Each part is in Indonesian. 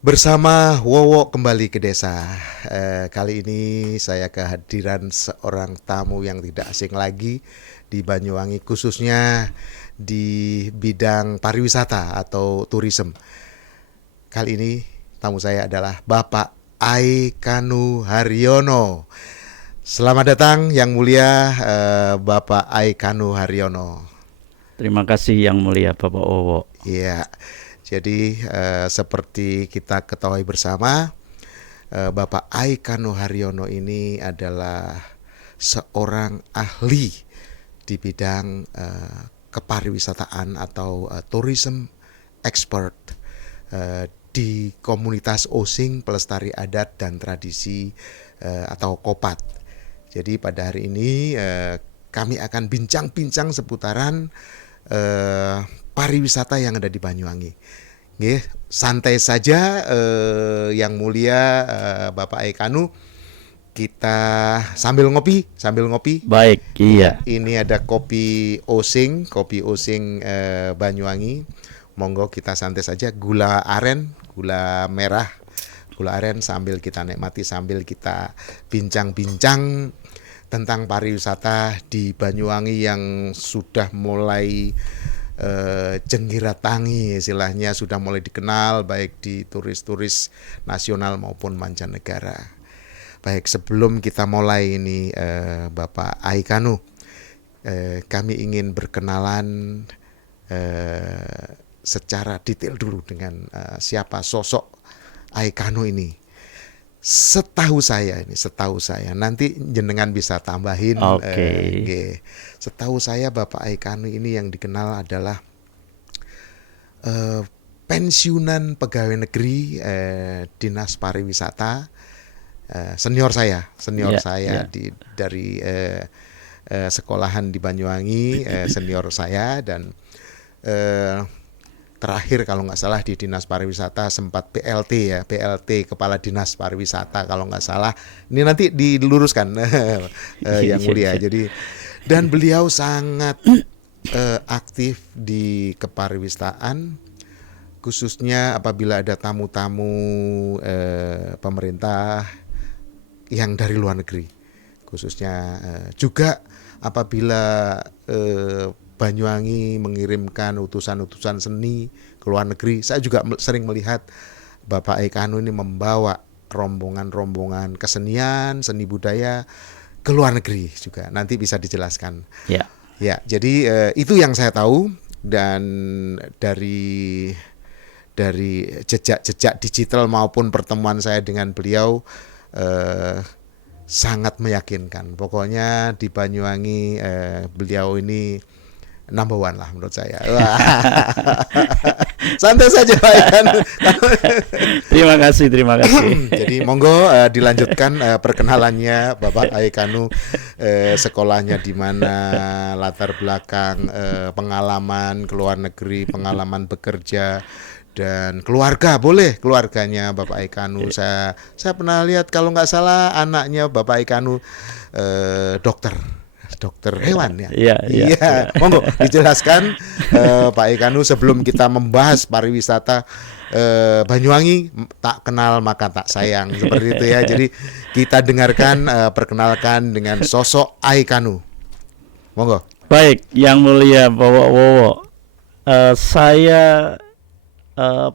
Bersama Wowo kembali ke desa. Kali ini saya kehadiran seorang tamu yang tidak asing lagi di Banyuwangi, khususnya di bidang pariwisata atau tourism. Kali ini tamu saya adalah Bapak Aikanu Haryono. Selamat datang yang mulia, Bapak Aikanu Haryono. Terima kasih yang mulia Bapak Owo. Iya, jadi seperti kita ketahui bersama, Bapak Aikanu Haryono ini adalah seorang ahli di bidang kepariwisataan atau tourism expert di komunitas Osing Pelestari Adat dan Tradisi atau Kopat. Jadi pada hari ini kami akan bincang-bincang seputaran pariwisata yang ada di Banyuwangi. Nggih, santai saja yang mulia Bapak Aikanu, kita sambil ngopi. Baik, iya. Ini ada kopi Osing Banyuwangi. Monggo kita santai saja, gula merah, gula aren sambil kita nikmati, sambil kita bincang-bincang tentang pariwisata di Banyuwangi yang sudah mulai jenggirat-tangi, istilahnya sudah mulai dikenal baik di turis-turis nasional maupun mancanegara. Baik, sebelum kita mulai ini Bapak Aikanu, kami ingin berkenalan secara detail dulu dengan siapa sosok Aikanu ini. Setahu saya, nanti jenengan bisa tambahin. Setahu saya Bapak Aikanu ini yang dikenal adalah pensiunan pegawai negeri Dinas Pariwisata, senior saya dari sekolahan di Banyuwangi, senior saya, dan terakhir kalau nggak salah di Dinas Pariwisata sempat PLT Kepala Dinas Pariwisata kalau nggak salah. Ini nanti diluruskan yang mulia. Jadi, dan beliau sangat aktif di kepariwisataan, khususnya apabila ada tamu-tamu pemerintah yang dari luar negeri, khususnya juga apabila Banyuwangi mengirimkan utusan-utusan seni ke luar negeri. Saya juga sering melihat Bapak Aikanu ini membawa rombongan-rombongan kesenian, seni budaya ke luar negeri juga. Nanti bisa dijelaskan. Ya, jadi itu yang saya tahu, dan dari jejak digital maupun pertemuan saya dengan beliau sangat meyakinkan. Pokoknya di Banyuwangi beliau ini number one lah menurut saya. Santai saja Pak Ikan. Terima kasih. Jadi monggo dilanjutkan perkenalannya Bapak Aikanu, sekolahnya di mana, latar belakang pengalaman ke luar negeri, pengalaman bekerja, dan keluarganya Bapak Aikanu. Saya pernah lihat kalau nggak salah anaknya Bapak Aikanu dokter hewan ya. Iya. Monggo dijelaskan Pak Aikanu, sebelum kita membahas pariwisata Banyuwangi, tak kenal maka tak sayang, seperti itu ya. Jadi kita dengarkan, perkenalkan dengan sosok Aikanu. Monggo. Baik, yang mulia Bapak Wowo. Saya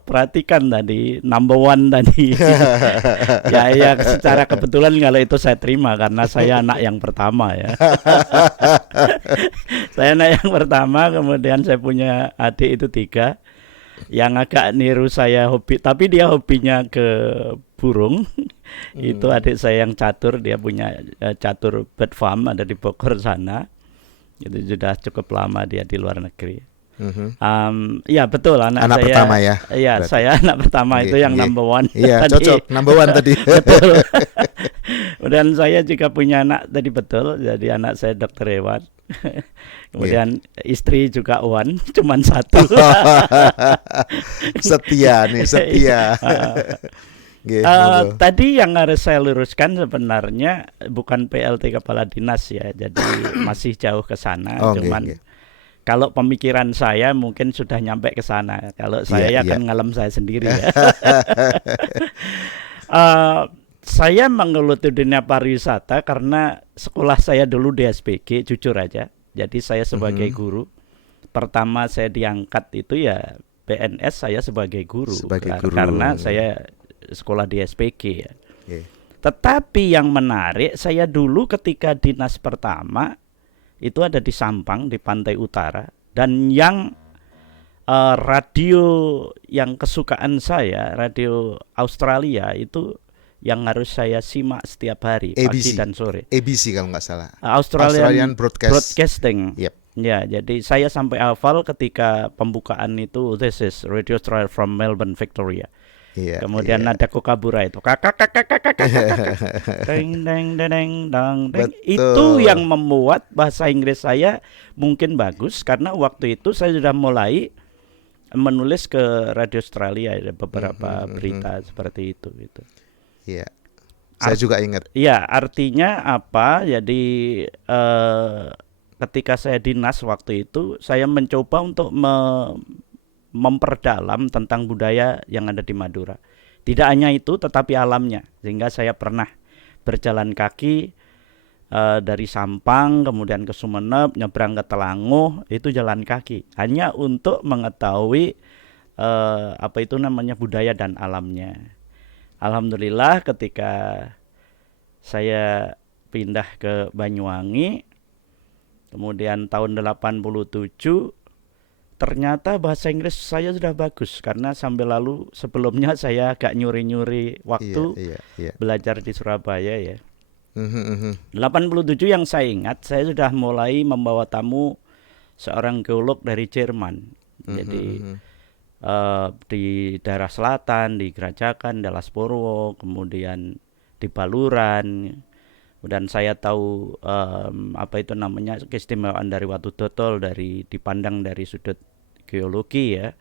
perhatikan tadi number one tadi. ya secara kebetulan kalau itu saya terima karena saya anak yang pertama ya. Saya anak yang pertama, kemudian saya punya adik itu 3 yang agak niru saya hobi, tapi dia hobinya ke burung. Itu adik saya yang catur, dia punya catur bird farm ada di Bogor sana. Itu sudah cukup lama dia di luar negeri. Ya betul, anak saya pertama ya. Iya, saya anak pertama itu yang number one. Iya, cocok number one tadi. Betul. Dan saya juga punya anak tadi, betul. Jadi anak saya dokter hewan. Kemudian istri juga one, cuman 1. Setia. Tadi yang harus saya luruskan sebenarnya bukan PLT Kepala Dinas ya, jadi masih jauh ke sana. Kalau pemikiran saya mungkin sudah nyampe ke sana. Kalau saya Iya, ya iya. akan ngalem saya sendiri ya. Eh, saya menggeluti dunia pariwisata karena sekolah saya dulu di SPG, jujur aja. Jadi saya sebagai Mhm. guru, pertama saya diangkat itu ya PNS saya sebagai guru Sebagai karena guru, ya. saya sekolah di SPG ya. Oke. Tetapi yang menarik, saya dulu ketika dinas pertama itu ada di Sampang di pantai utara, dan yang radio yang kesukaan saya, radio Australia itu yang harus saya simak setiap hari pagi ABC, dan sore. ABC kalau nggak salah. Australian Australian Broadcast. Broadcasting. Yep. Ya, jadi saya sampai hafal ketika pembukaan itu, this is Radio Australia from Melbourne, Victoria. Iya, Kemudian iya. ada Kokabura itu kakak kakak kakak kakak kakak deng deng deng deng deng deng. Itu Betul. yang membuat bahasa Inggris saya mungkin bagus karena waktu itu saya sudah mulai menulis ke Radio Australia, ada beberapa Mhm, mhm. berita seperti itu gitu. Iya. Saya juga ingat. Ya, artinya apa? Jadi ketika saya dinas waktu itu saya mencoba untuk memperdalam tentang budaya yang ada di Madura. Tidak hanya itu, tetapi alamnya. Sehingga saya pernah berjalan kaki dari Sampang, kemudian ke Sumeneb, nyebrang ke Telanguh, itu jalan kaki. Hanya untuk mengetahui apa itu namanya budaya dan alamnya. Alhamdulillah ketika saya pindah ke Banyuwangi, kemudian tahun 87, ternyata bahasa Inggris saya sudah bagus karena sambil lalu sebelumnya saya agak nyuri-nyuri Iya, waktu iya, iya. belajar di Surabaya ya. Mhm, mhm. 87 yang saya ingat, saya sudah mulai membawa tamu seorang geolog dari Jerman. Mhm, Jadi mhm. di daerah selatan, di Gerajakan, Dallas Purwo, kemudian di Baluran. Dan saya tahu apa itu namanya keistimewaan dari Watu Dotol dari dipandang dari sudut geologi ya.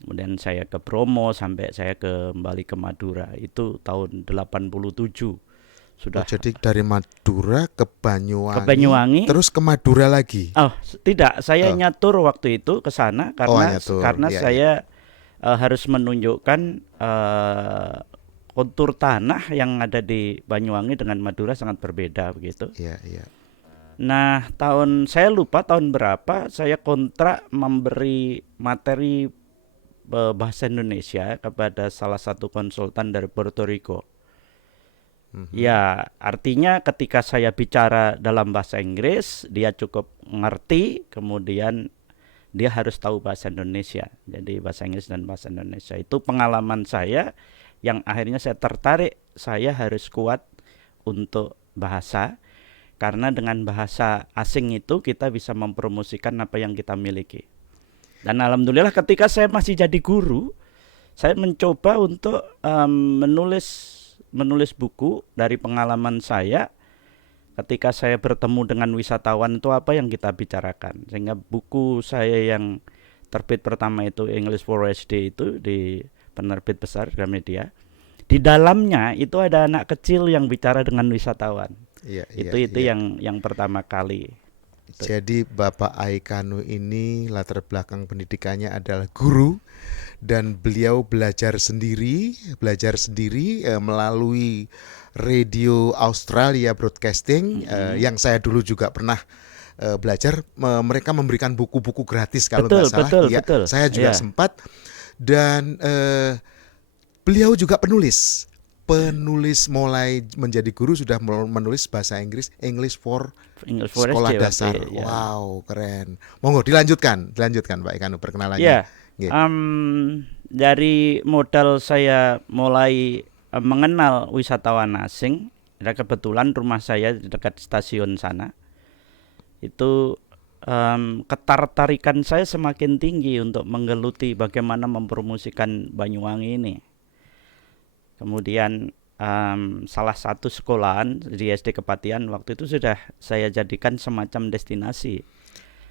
Kemudian saya ke Bromo sampai saya kembali ke Madura itu tahun 87. Sudah Jadi dari Madura ke ke Banyuwangi, Banyuwangi. terus ke Madura lagi. Oh, tidak, saya Oh, nyatur waktu itu ke sana oh karena hanya tur. Iya, iya. saya harus menunjukkan kontur tanah yang ada di Banyuwangi dengan Madura sangat berbeda begitu. Iya, iya. Nah, saya lupa tahun berapa saya kontrak memberi materi bahasa Indonesia kepada salah satu konsultan dari Puerto Rico. Mhm. Ya, artinya ketika saya bicara dalam bahasa Inggris, dia cukup ngerti, kemudian dia harus tahu bahasa Indonesia. Jadi bahasa Inggris dan bahasa Indonesia itu pengalaman saya yang akhirnya saya tertarik, saya harus kuat untuk bahasa karena dengan bahasa asing itu kita bisa mempromosikan apa yang kita miliki. Dan alhamdulillah ketika saya masih jadi guru, saya mencoba untuk menulis buku dari pengalaman saya ketika saya bertemu dengan wisatawan itu apa yang kita bicarakan. Sehingga buku saya yang terbit pertama itu English for HD itu di penerbit besar Gramedia. Di dalamnya itu ada anak kecil yang bicara dengan wisatawan. Iya, iya, Itu iya. yang pertama kali. Itu. Jadi Bapak Aikanu ini latar belakang pendidikannya adalah guru dan beliau belajar sendiri melalui Radio Australia Broadcasting yang saya dulu juga pernah belajar. Mereka memberikan buku-buku gratis kalau Betul, nggak salah. betul, Ya, betul. saya juga Ya. sempat dan beliau juga penulis mulai menjadi guru sudah menulis bahasa Inggris, English for English for sekolah SD dasar. waktu, ya. Wow, keren. Monggo dilanjutkan Pak Ikanu perkenalannya. Ya, Nggih. dari modal saya mulai mengenal wisatawan asing, dan kebetulan rumah saya di dekat stasiun sana, itu ketertarikan saya semakin tinggi untuk menggeluti bagaimana mempromosikan Banyuwangi ini. Kemudian salah satu sekolahan di SD Kepatihan waktu itu sudah saya jadikan semacam destinasi.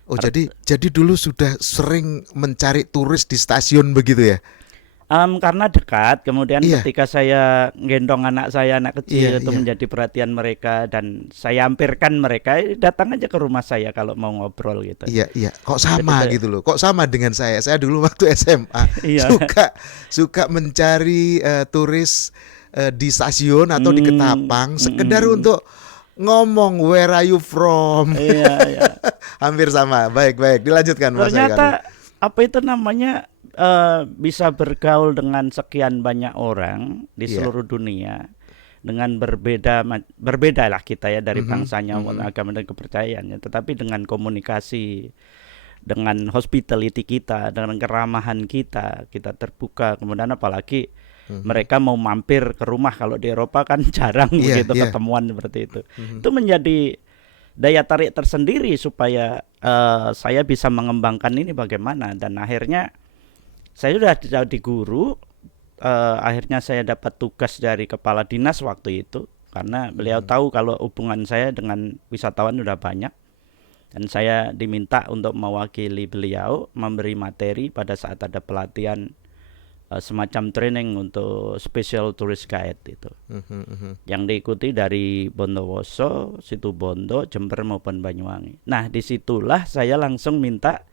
Oh, jadi dulu sudah sering mencari turis di stasiun begitu ya? Karena dekat, kemudian Iya, ketika saya gendong anak saya, anak iya, kecil itu iya, menjadi perhatian mereka dan saya hampirkan mereka, datang aja ke rumah saya kalau mau ngobrol gitu. iya, iya. Kok Jadi sama saya, gitu loh? Kok sama dengan saya? Saya dulu waktu SMA iya, suka suka mencari turis di stasiun atau di Ketapang sekedar mm. untuk ngomong where are you from. Iya, iya. Hampir sama. Baik, baik. Dilanjutkan Mas Aikanu. Ternyata apa itu namanya bisa bergaul dengan sekian banyak orang di Iya. seluruh dunia dengan berbeda lah kita ya dari Mhm, bangsanya, mhm. agama dan kepercayaannya, tetapi dengan komunikasi, dengan hospitality kita, dengan keramahan kita, kita terbuka. Kemudian apalagi Mhm. mereka mau mampir ke rumah, kalau di Eropa kan jarang Iya, begitu iya. ketemuan seperti itu. Mhm. Itu menjadi daya tarik tersendiri supaya saya bisa mengembangkan ini bagaimana, dan akhirnya saya sudah jadi guru. Akhirnya saya dapat tugas dari kepala dinas waktu itu karena beliau Mhm. tahu kalau hubungan saya dengan wisatawan sudah banyak, dan saya diminta untuk mewakili beliau memberi materi pada saat ada pelatihan, semacam training untuk special tourist guide itu Mhm, mhm. yang diikuti dari Bondowoso, Situbondo, Jember maupun Banyuwangi. Nah, disitulah saya langsung minta,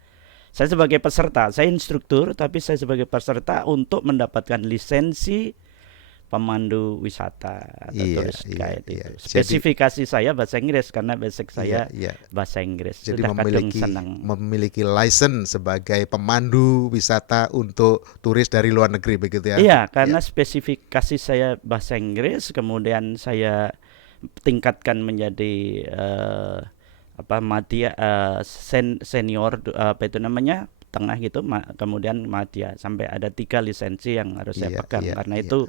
saya sebagai peserta, saya instruktur, tapi saya sebagai peserta untuk mendapatkan lisensi pemandu wisata atau Iya, tourist iya, guide iya. itu. Jadi Spesifikasi saya bahasa Inggris karena basic iya, saya iya. bahasa Inggris. Jadi Sudah kadung memiliki senang. memiliki license sebagai pemandu wisata untuk turis dari luar negeri begitu ya? Iya, Iya. karena spesifikasi saya bahasa Inggris, kemudian saya tingkatkan menjadi apa madya, senior, apa itu namanya, tengah gitu, kemudian madya, sampai ada 3 lisensi yang harus saya Iya, pegang. iya, Karena iya. itu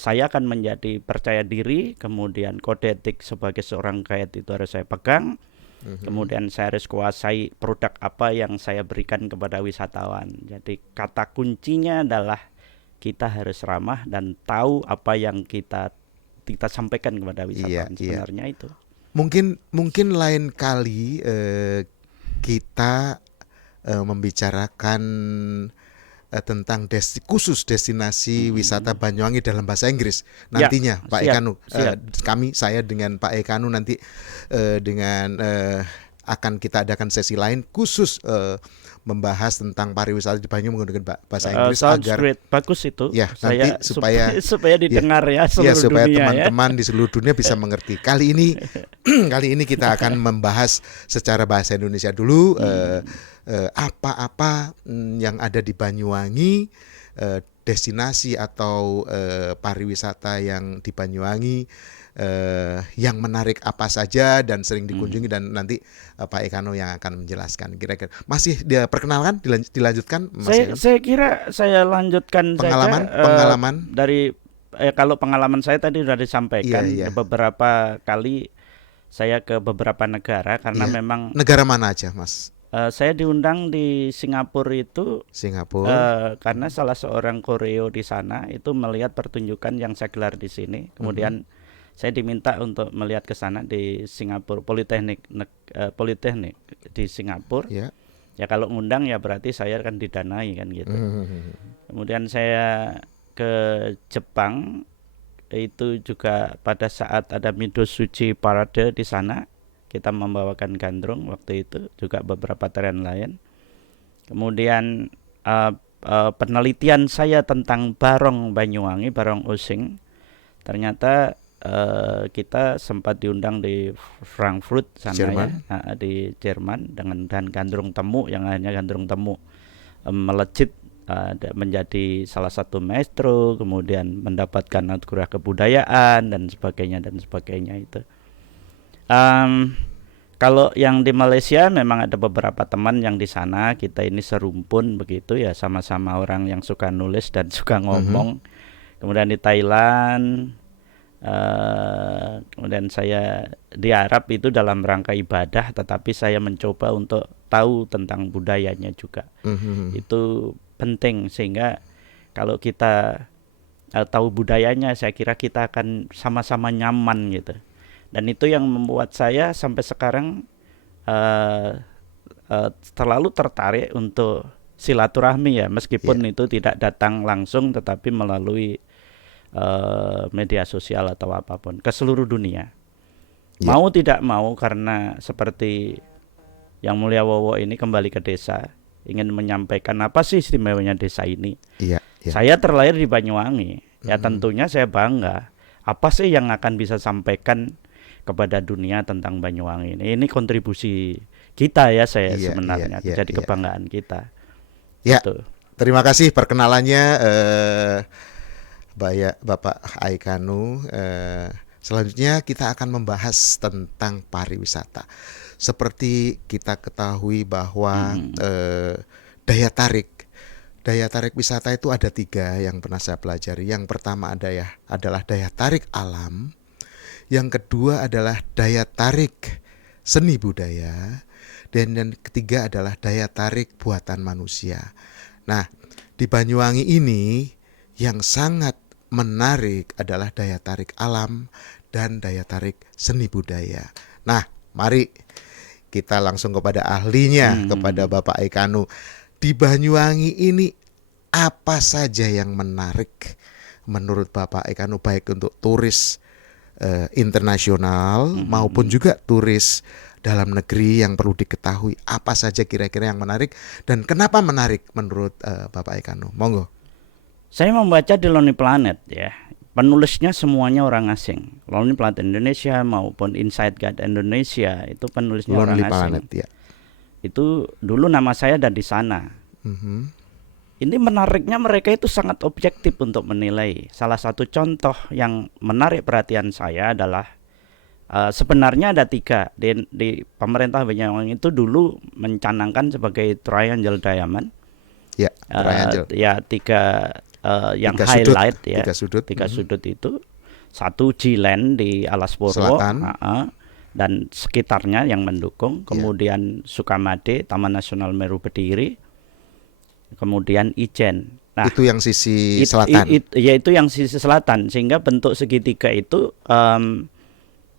saya akan menjadi percaya diri, kemudian kode etik sebagai seorang guide itu harus saya pegang, Mhm. kemudian saya harus kuasai produk apa yang saya berikan kepada wisatawan. Jadi kata kuncinya adalah kita harus ramah dan tahu apa yang kita sampaikan kepada Iya, wisatawan, iya. sebenarnya itu. Mungkin mungkin lain kali kita membicarakan tentang khusus destinasi wisata Mm-mm. Banyuwangi dalam bahasa Inggris Ya, nantinya Pak siap, Ekanu. siap. Saya dengan Pak Ekanu nanti dengan akan kita adakan sesi lain khusus membahas tentang pariwisata di Banyuwangi menggunakan bahasa Inggris Sounds agar great, bagus itu. ya nanti Saya supaya supaya ya didengar ya ya seluruh supaya dunia ya. teman-teman di seluruh dunia bisa mengerti. Kali ini kali ini kita akan membahas secara bahasa Indonesia dulu apa-apa yang ada di Banyuwangi, destinasi atau pariwisata yang di Banyuwangi, yang menarik apa saja dan sering dikunjungi, dan nanti Pak Ekano yang akan menjelaskan. Kira-kira masih dia perkenalkan, dilanjutkan Mas Saya Ekano. saya kira saya lanjutkan saja, Pengalaman, pengalaman. dari kalau pengalaman saya tadi sudah Iya, disampaikan iya. beberapa kali saya ke beberapa negara karena Iya. memang Negara mana aja, Mas? saya diundang di Singapura itu Singapura. karena salah seorang koreo di sana itu melihat pertunjukan yang saya gelar di sini. Mhm. Kemudian saya diminta untuk melihat ke sana di Singapura, Politeknik di Singapura. Ya. Ya kalau ngundang ya berarti saya kan didanai kan gitu. Mhm. Kemudian saya ke Jepang itu juga pada saat ada Midosuchi Parade di sana. Kita membawakan gandrung waktu itu, juga beberapa tarian lain. Kemudian penelitian saya tentang barong Banyuwangi, barong Osing, ternyata kita sempat diundang di Frankfurt sana ya, Jerman. di Jerman, dan gandrung temu yang hanya gandrung temu melejit menjadi salah satu maestro, kemudian mendapatkan anugerah kebudayaan dan sebagainya itu. Kalau yang di Malaysia memang ada beberapa teman yang di sana, kita ini serumpun begitu ya, sama-sama orang yang suka nulis dan suka Mhm. ngomong. Kemudian di Thailand, kemudian saya di Arab itu dalam rangka ibadah, tetapi saya mencoba untuk tahu tentang budayanya juga. Mhm. Itu penting sehingga kalau kita tahu budayanya, saya kira kita akan sama-sama nyaman gitu. Dan itu yang membuat saya sampai sekarang terlalu tertarik untuk silaturahmi ya, meskipun itu tidak datang langsung tetapi melalui media sosial atau apapun ke seluruh dunia. Ya. Mau tidak mau, karena seperti Yang Mulia Wowo ini kembali ke desa, ingin menyampaikan apa sih istimewanya desa ini. Iya, iya. Saya terlahir di Banyuwangi, ya tentunya saya bangga. Apa sih yang akan bisa sampaikan kepada dunia tentang Banyuwangi ini? Ini kontribusi kita ya, saya Iya, sebenarnya iya, jadi iya. kebanggaan kita. Ya, Itu. terima kasih perkenalannya Bapak Aikanu. Selanjutnya kita akan membahas tentang pariwisata. Seperti kita ketahui bahwa daya tarik wisata itu ada 3 yang pernah saya pelajari. Yang pertama adalah daya tarik alam, yang kedua adalah daya tarik seni budaya, dan yang ketiga adalah daya tarik buatan manusia. Nah, di Banyuwangi ini yang sangat menarik adalah daya tarik alam dan daya tarik seni budaya. Nah, mari kita langsung kepada ahlinya, kepada Bapak Aikanu. Di Banyuwangi ini apa saja yang menarik menurut Bapak Aikanu, baik untuk turis internasional maupun juga turis dalam negeri, yang perlu diketahui apa saja kira-kira yang menarik dan kenapa menarik menurut Bapak Aikanu? Monggo. Saya membaca di Lonely Planet ya. Penulisnya semuanya orang asing. Lonely Planet Indonesia maupun Inside Guide Indonesia itu penulisnya Lonely orang asing. Planet ya. Itu dulu nama saya ada di sana. Ini menariknya mereka itu sangat objektif untuk menilai. Salah satu contoh yang menarik perhatian saya adalah sebenarnya ada 3 di pemerintah Banyuwangi itu dulu mencanangkan sebagai triangle diamond. Ya, triangle. Ya 3 yang 3 highlight sudut, ya. 3 sudut. 3 sudut itu. 1 Jilen di Alas Purwo Selatan. Dan sekitarnya yang mendukung. Kemudian Sukamade, Taman Nasional Meru Bediri. Kemudian Ijen. Nah, itu yang sisi selatan. Itu yang sisi selatan, sehingga bentuk segitiga itu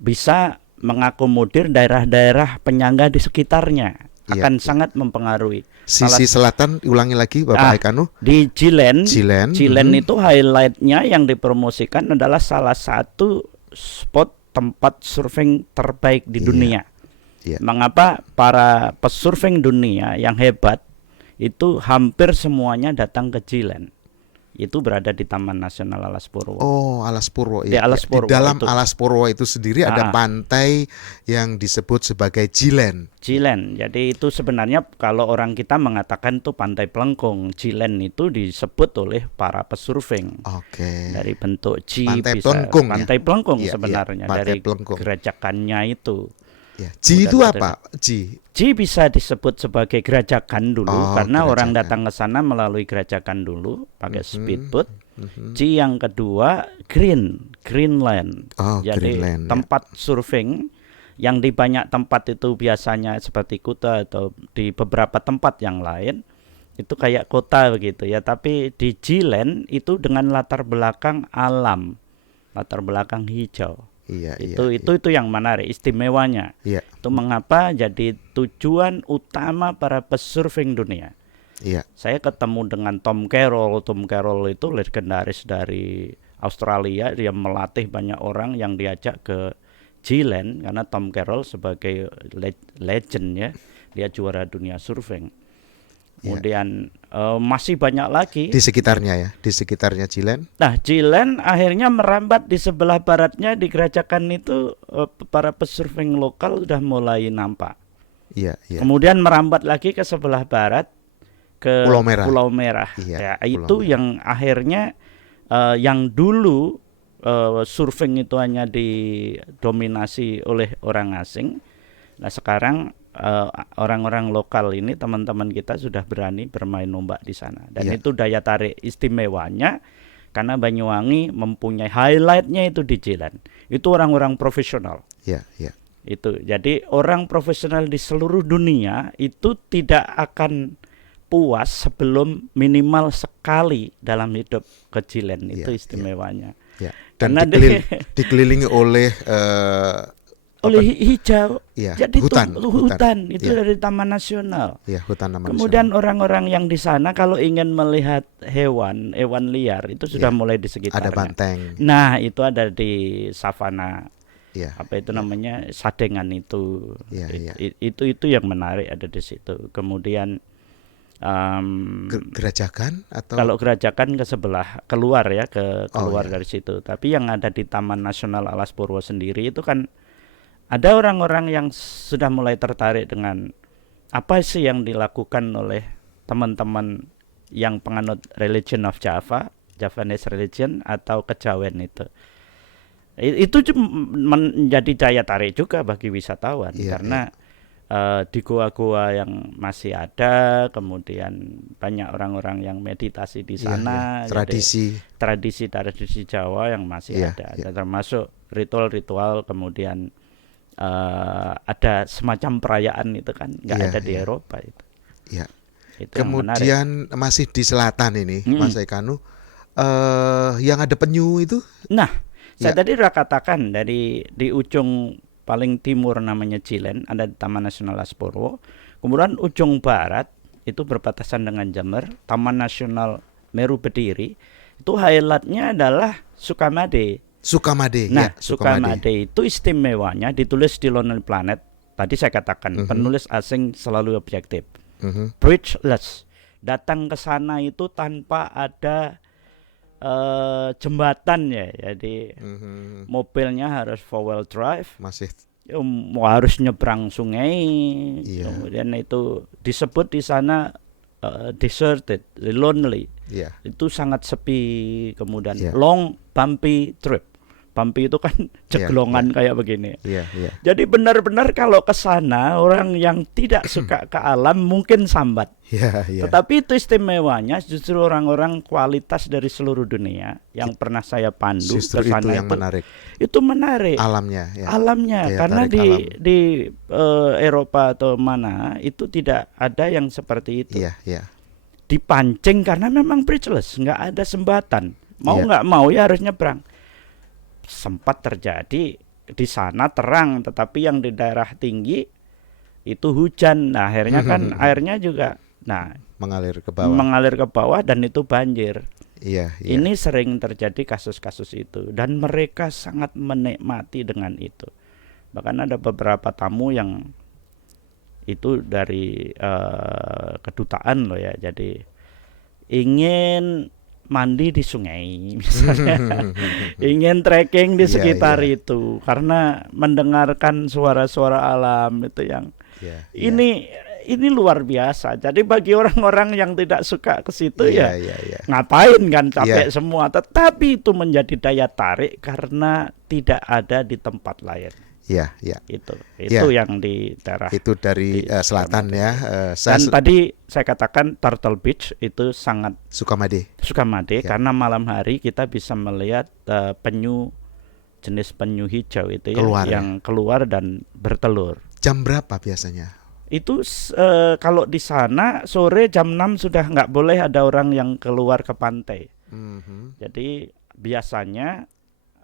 bisa mengakomodir daerah-daerah penyangga di sekitarnya. Akan sangat mempengaruhi. Sisi selatan, ulangi lagi Bapak Aikanu. Di Jilen Jilen itu highlightnya yang dipromosikan adalah salah satu spot tempat surfing terbaik di dunia. Mengapa para pesurfing dunia yang hebat itu hampir semuanya datang ke Jilen? Itu berada di Taman Nasional Alas Purwo. Oh, Alas Purwo ya. Di dalam Alas Purwo itu sendiri ada pantai yang disebut sebagai Jilen. Jilen. Jadi itu sebenarnya kalau orang kita mengatakan itu pantai Pelengkung. Jilen itu disebut oleh para pesurfing. Dari bentuk Ji pantai bisa Pelengkung, pantai Pelengkung ya? Sebenarnya Pantai dari Pelengkung. gerajakannya itu. Ji itu apa? Ji bisa disebut sebagai gerajakan dulu karena orang datang ke sana melalui gerajakan dulu pakai speedboat. Ji yang kedua Greenland. Jadi Greenland, tempat surfing yang di banyak tempat itu biasanya seperti Kuta atau di beberapa tempat yang lain itu kayak kota begitu ya, tapi di Jilen itu dengan latar belakang alam, latar belakang hijau. Itu yang menarik, istimewanya. Itu mengapa jadi tujuan utama para pesurfing dunia. Saya ketemu dengan Tom Carroll. Tom Carroll itu legendaris dari Australia. Dia melatih banyak orang yang diajak ke Jilen karena Tom Carroll sebagai legend ya. Dia juara dunia surfing. Kemudian masih banyak lagi di sekitarnya Jilen. Nah, Jilen akhirnya merambat di sebelah baratnya di gerajakan itu, para pesurfing lokal sudah mulai nampak. Kemudian merambat lagi ke sebelah barat ke Pulau Merah. Itu yang akhirnya yang dulu surfing itu hanya didominasi oleh orang asing. Nah, sekarang orang-orang lokal ini, teman-teman kita sudah berani bermain ombak di sana, dan itu daya tarik istimewanya karena Banyuwangi mempunyai highlightnya itu di Jilen. Itu orang-orang profesional. Itu jadi orang profesional di seluruh dunia itu tidak akan puas sebelum minimal sekali dalam hidup ke Jilen. Itu istimewanya. Dan dikelilingi oleh oleh hijau. Iya, Jadi hutan, hutan itu Iya, dari Taman Nasional. iya, hutan Taman Kemudian Nasional. orang-orang yang di sana kalau ingin melihat hewan liar itu sudah Iya, mulai di ada sekitarnya. banteng. Nah, itu ada di savana, Iya, apa itu iya, namanya, sadengan itu. iya, iya. Itu yang menarik ada di situ. Kemudian Gerajakan atau kalau Gerajakan ke sebelah keluar ya, oh keluar ya, dari situ. Tapi yang ada di Taman Nasional Alas Purwo sendiri itu kan ada orang-orang yang sudah mulai tertarik dengan apa sih yang dilakukan oleh teman-teman yang penganut religion of Java, Javanese religion atau kejawen itu. Itu menjadi daya tarik juga bagi wisatawan iya, iya, karena di goa-goa yang masih ada, kemudian banyak orang-orang yang meditasi di iya, iya. sana, jadi Tradisi, tradisi Jawa yang masih iya, ada, iya, termasuk ritual-ritual, kemudian ada semacam perayaan itu kan nggak iya, ada di iya, Eropa iya. itu yang menarik. Kemudian masih di selatan ini, Mas Mm-mm. Ekanu, yang ada penyu itu, Nah, saya ya, tadi udah katakan dari di ujung paling timur namanya Cilen ada di Taman Nasional Aspurwo, kemudian ujung barat itu berbatasan dengan Jember, Taman Nasional Meru Bediri, itu highlightnya adalah Sukamade. Sukamade, ya, Nah, Sukamade. Sukamade itu istimewanya ditulis di Lonely Planet. Tadi saya katakan Mhm, penulis asing selalu objektif. mhm, Bridgeless. Datang ke sana itu tanpa ada jembatan ya. Jadi mhm. mobilnya harus four wheel drive. Masih, Harus nyebrang sungai. iya, Kemudian itu disebut di sana deserted, lonely. iya, Itu sangat sepi. Kemudian iya, long bumpy trip. Bumpy itu kan iya, iya, ceglongan kayak begini. iya, iya, Jadi benar-benar kalau ke sana orang yang tidak suka ke alam mungkin sambat. iya, iya. Tetapi itu istimewanya justru orang-orang kualitas dari seluruh dunia yang pernah saya pandu ke Justru itu sana yang menarik, itu menarik alamnya, ya, alamnya daya karena tarik alam. di Eropa atau mana itu tidak ada yang seperti itu. Iya, iya, Dipancing karena memang bridgeless, nggak ada sembatan. Mau iya, nggak mau ya harus nyebrang. Sempat terjadi di sana terang, tetapi yang di daerah tinggi itu hujan. Nah, akhirnya kan airnya juga mengalir ke bawah. mengalir ke bawah dan itu banjir. Iya, iya, Ini sering terjadi kasus-kasus itu dan mereka sangat menikmati dengan itu. Bahkan ada beberapa tamu yang itu dari kedutaan loh ya. Jadi ingin mandi di sungai misalnya, ingin trekking di iya, sekitar iya, itu karena mendengarkan suara-suara alam itu yang iya, iya, ini luar biasa. Jadi bagi orang-orang yang tidak suka ke situ iya, ya iya, iya, ngapain kan, capek iya, semua. Tetapi itu menjadi daya tarik karena tidak ada di tempat lain. iya, iya. Itu Ya, yang di daerah itu dari di selatan Sukamade. ya. Dan tadi saya katakan Turtle Beach itu sangat Sukamade. Sukamade Ya. karena malam hari kita bisa melihat jenis penyu hijau itu ya, Keluar ya. yang keluar dan bertelur. Jam berapa biasanya? Itu kalau di sana sore jam 6 sudah nggak boleh ada orang yang keluar ke pantai. Mhm. Jadi biasanya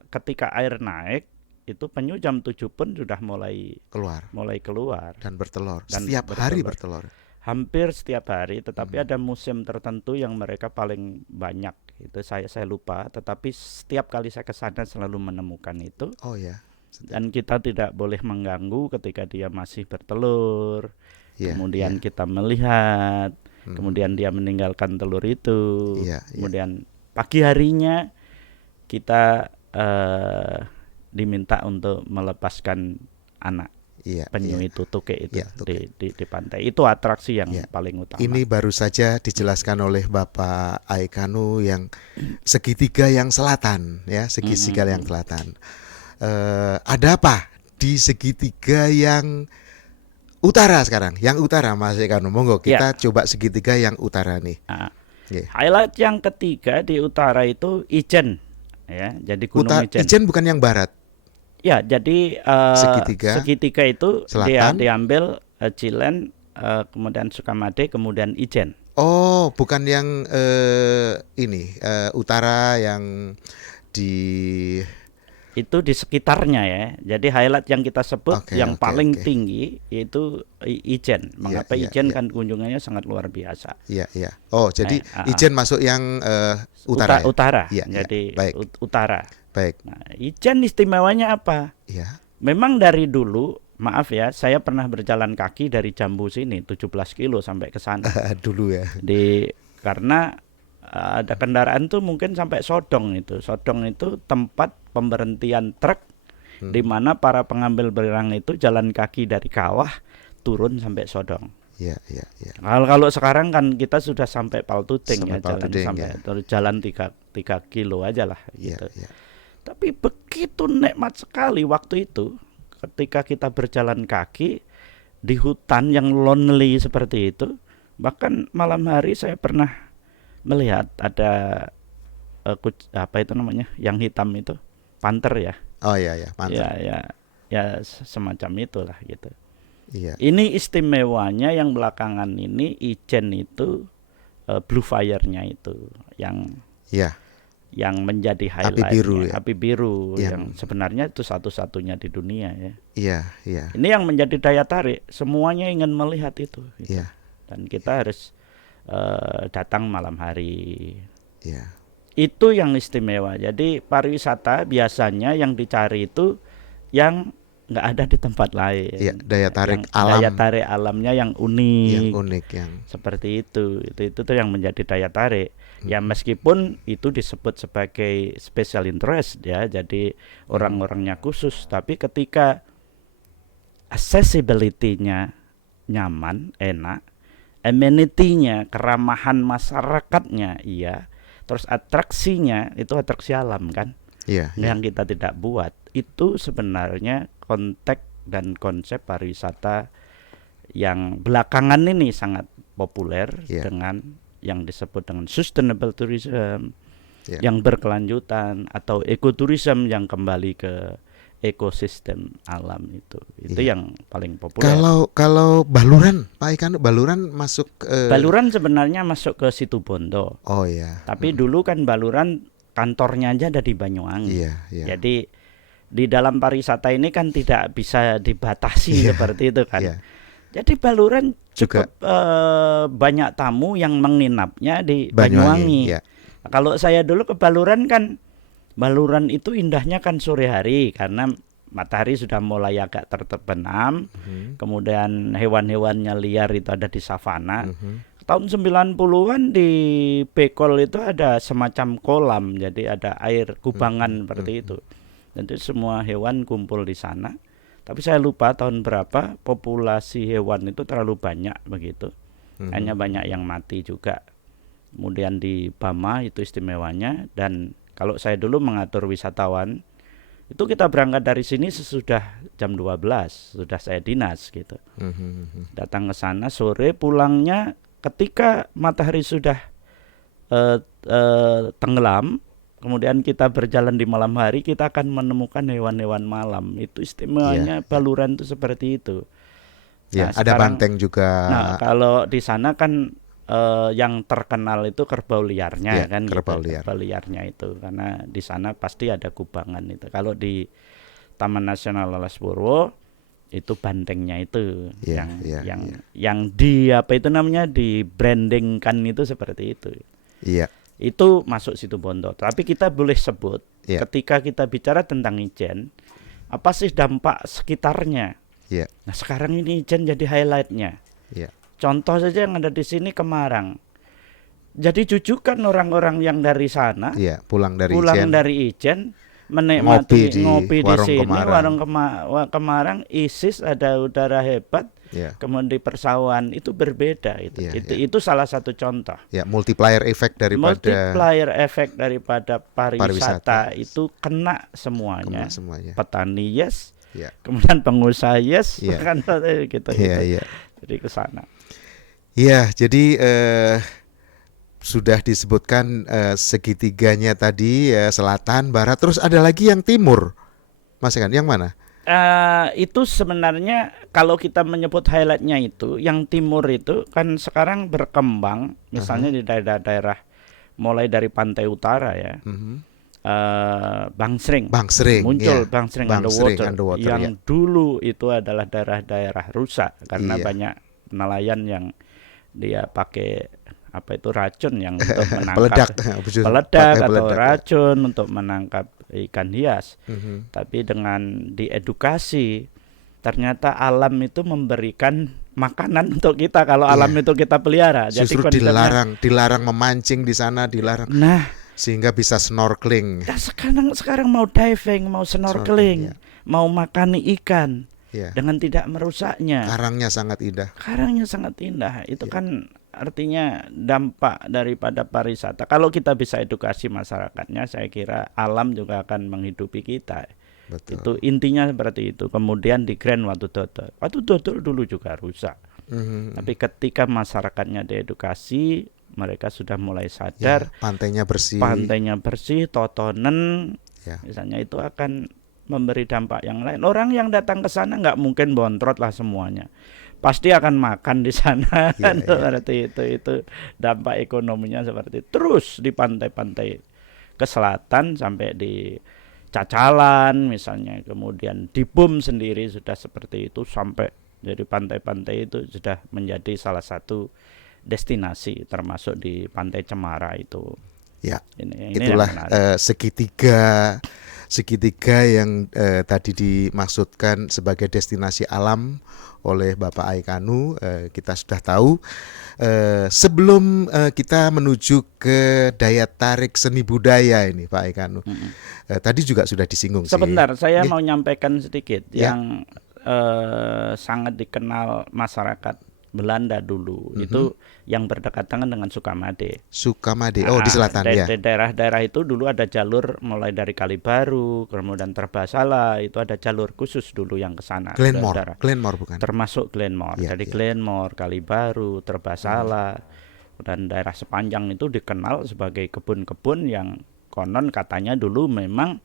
ketika air naik itu penyu jam 7 pun sudah mulai Keluar keluar dan bertelur. dan Setiap hari bertelur. hampir setiap hari, tetapi ada musim tertentu yang mereka paling banyak. Itu saya lupa, tetapi setiap kali saya ke sana selalu menemukan itu Oh ya. dan kita tidak boleh mengganggu ketika dia masih bertelur. Iya, Kemudian iya. kita melihat, Mhm. kemudian dia meninggalkan telur itu. Iya, iya. Kemudian pagi harinya kita diminta untuk melepaskan anak Iya, penyu iya. itu, tukik itu Iya, tukik. di pantai. Itu atraksi yang Iya. paling utama. Ini baru saja dijelaskan oleh Bapak Aikanu yang segitiga yang selatan ya, segitiga yang selatan. Ada apa di segitiga yang utara sekarang? Yang utara Mas Aikanu, monggo kita coba segitiga yang utara nih. Nah, Yeah. highlight yang ketiga di utara itu Ijen, ya. Jadi Gunung Ijen. Ijen bukan yang barat. Ya, jadi segitiga itu dia Selatan. diambil Cilen, kemudian Sukamade, kemudian Ijen. Oh, bukan yang ini utara yang di itu di sekitarnya ya. Jadi highlight yang kita sebut Oke, yang oke, paling oke. tinggi yaitu Ijen. Iya, Mengapa iya, Ijen iya. kan kunjungannya sangat luar biasa. Iya, iya. Oh, jadi Ah, Ijen masuk yang utara ya? Utara, Iya, iya. jadi Baik, utara. baik. Nah, Ijen istimewanya apa? Iya. Memang dari dulu, maaf ya, saya pernah berjalan kaki dari Jambu sini 17 kilo sampai ke sana. Dulu ya. Karena ada kendaraan tuh mungkin sampai Sodong itu. Sodong itu tempat pemberhentian truk di mana para pengambil barang itu jalan kaki dari Kawah turun sampai Sodong. Iya, iya, iya. Kalau sekarang kan kita sudah sampai Paltuting Sampai ya, jalan Paltuting, sampai ya. terus jalan 3 kilo aja lah Iya, gitu. iya. Tapi begitu nikmat sekali waktu itu ketika kita berjalan kaki di hutan yang lonely seperti itu. Bahkan malam hari saya pernah melihat ada apa itu namanya, yang hitam itu, panter ya. Oh iya, iya, Ya, mantap. ya semacam itulah gitu. Iya, Ini istimewanya yang belakangan ini Ijen itu Blue Fire-nya itu iya. yang menjadi Api biru highlight-nya, ya. api biru yang Yang sebenarnya itu satu-satunya di dunia ya. iya, iya, Ini yang menjadi daya tarik, semuanya ingin melihat itu gitu. iya, Dan kita harus datang malam hari. iya. Itu yang istimewa. Jadi pariwisata biasanya yang dicari itu yang nggak ada di tempat lain. Iya, daya tarik Yang alam daya tarik alamnya yang yang unik. unik yang Seperti itu. Itu tuh yang menjadi daya tarik. Ya meskipun itu disebut sebagai special interest ya. Jadi orang-orangnya khusus, tapi ketika accessibility-nya nyaman, enak, amenity-nya, keramahan masyarakatnya, iya. Terus atraksinya itu atraksi alam kan, iya, iya. yang kita tidak buat. Itu sebenarnya konteks dan konsep pariwisata yang belakangan ini sangat populer Iya. dengan yang disebut dengan sustainable tourism, Iya. yang berkelanjutan, atau ekoturism yang kembali ke ekosistem alam itu Iya. yang paling populer. Kalau Baluran, Pak Ikan, Baluran masuk Baluran sebenarnya masuk ke Situ Bondo, oh iya. tapi dulu kan Baluran kantornya aja ada di Banyuwangi. Iya, iya. Jadi di dalam pariwisata ini kan tidak bisa dibatasi Iya, seperti itu kan. iya. Jadi Baluran Juga cukup banyak tamu yang menginapnya di Banyuwangi, Banyuwangi. iya. Kalau saya dulu ke Baluran kan, Baluran itu indahnya kan sore hari karena matahari sudah mulai agak terbenam. Kemudian hewan-hewannya liar itu ada di savana. Tahun 90-an di Bekol itu ada semacam kolam, jadi ada air kubangan seperti itu. Jadi semua hewan kumpul di sana. Tapi saya lupa tahun berapa populasi hewan itu terlalu banyak begitu. Hanya banyak yang mati juga. Kemudian di Bama itu istimewanya, dan kalau saya dulu mengatur wisatawan, itu kita berangkat dari sini sesudah jam 12, sudah saya dinas gitu. Datang ke sana sore, pulangnya ketika matahari sudah tenggelam. Kemudian kita berjalan di malam hari, kita akan menemukan hewan-hewan malam. Itu istimewanya Baluran itu seperti itu. Ya, Nah, ada sekarang, banteng juga. nah kalau di sana kan yang terkenal itu kerbau liarnya Ya, kan kerbau gitu. liar. Kerbau liarnya itu karena di sana pasti ada kubangan itu. Kalau di Taman Nasional Alas Purwo itu bantengnya itu Ya, yang di apa itu namanya, di brandingkan itu seperti itu. Iya. Itu masuk Situ Bondo. Tapi kita boleh sebut Ya. ketika kita bicara tentang Ijen, apa sih dampak sekitarnya? Iya. Nah, sekarang ini Ijen jadi highlightnya. Iya. Contoh saja yang ada di sini Kemarang. Jadi jujukan orang-orang yang dari sana Iya, pulang dari Ijen menikmati ngopi di warung sini, Kemarang. warung Kemarang, ISIS, ada udara hebat, Iya. kemudian di persawahan itu berbeda itu. Iya, Itu salah satu contoh. Ya, multiplier effect daripada Multiplier effect daripada pariwisata Pariwisata. itu kena semuanya. Kena semuanya. Petani yes, Iya. kemudian pengusaha yes, Iya. kan gitu. Iya, iya. Jadi ke sana. Iya, jadi sudah disebutkan segitiganya tadi, selatan, barat, terus ada lagi yang timur. Mas Ikan, yang mana? Itu sebenarnya kalau kita menyebut highlightnya itu, yang timur itu kan sekarang berkembang, misalnya di daerah-daerah mulai dari pantai utara ya. Bangsering. Bangsering, Muncul ya. Bangsering Bangsering underwater, underwater, yang ya. dulu itu adalah daerah-daerah rusak karena Iya. banyak nelayan yang dia pakai apa itu racun yang untuk Peledak, menangkap pakai peledak atau peledak, ya. racun untuk menangkap ikan hias. Mhm. Tapi dengan diedukasi, ternyata alam itu memberikan makanan untuk kita kalau alam Iya. itu kita pelihara. Jadi Justru konsepnya, dilarang memancing di sana, dilarang nah, sehingga bisa snorkeling. sekarang mau diving, mau Snorkeling, ya. snorkeling, mau makan ikan Ya. dengan tidak merusaknya. Karangnya sangat indah. Karangnya sangat indah. Itu Ya. kan artinya dampak daripada pariwisata. Kalau kita bisa edukasi masyarakatnya, saya kira alam juga akan menghidupi kita. Betul. Itu intinya seperti itu. Kemudian di Grand Watu Dodol. Watu Dodol dulu juga rusak. Mhm. Tapi ketika masyarakatnya diedukasi, mereka sudah mulai Ya, sadar, pantainya bersih. totonen, Ya. misalnya itu akan memberi dampak yang lain. Orang yang datang ke sana nggak mungkin bontrot lah semuanya. Pasti akan makan di sana. Ya, ya. Berarti itu dampak ekonominya seperti itu. Terus di pantai-pantai ke selatan sampai di Cacalan misalnya, kemudian di Bum sendiri sudah seperti itu, sampai jadi pantai-pantai itu sudah menjadi salah satu destinasi, termasuk di Pantai Cemara itu. Ya, Ini itulah yang menarik. segitiga yang tadi dimaksudkan sebagai destinasi alam oleh Bapak Aikanu. Kita sudah tahu. Sebelum kita menuju ke daya tarik seni budaya ini, Pak Aikanu, tadi juga sudah disinggung sih. Sebentar, saya Nggih. mau nyampaikan sedikit Ya. yang sangat dikenal masyarakat Belanda dulu. Itu yang berdekatan dengan Sukamade. Sukamade, oh di selatan ya. Di daerah-daerah itu dulu ada jalur mulai dari Kalibaru, kemudian Terbasala, itu ada jalur khusus dulu yang ke sana. Glenmore bukan? Termasuk Glenmore. Ya, Jadi ya. Glenmore, Kalibaru, Terbasala, dan daerah sepanjang itu dikenal sebagai kebun-kebun yang konon katanya dulu memang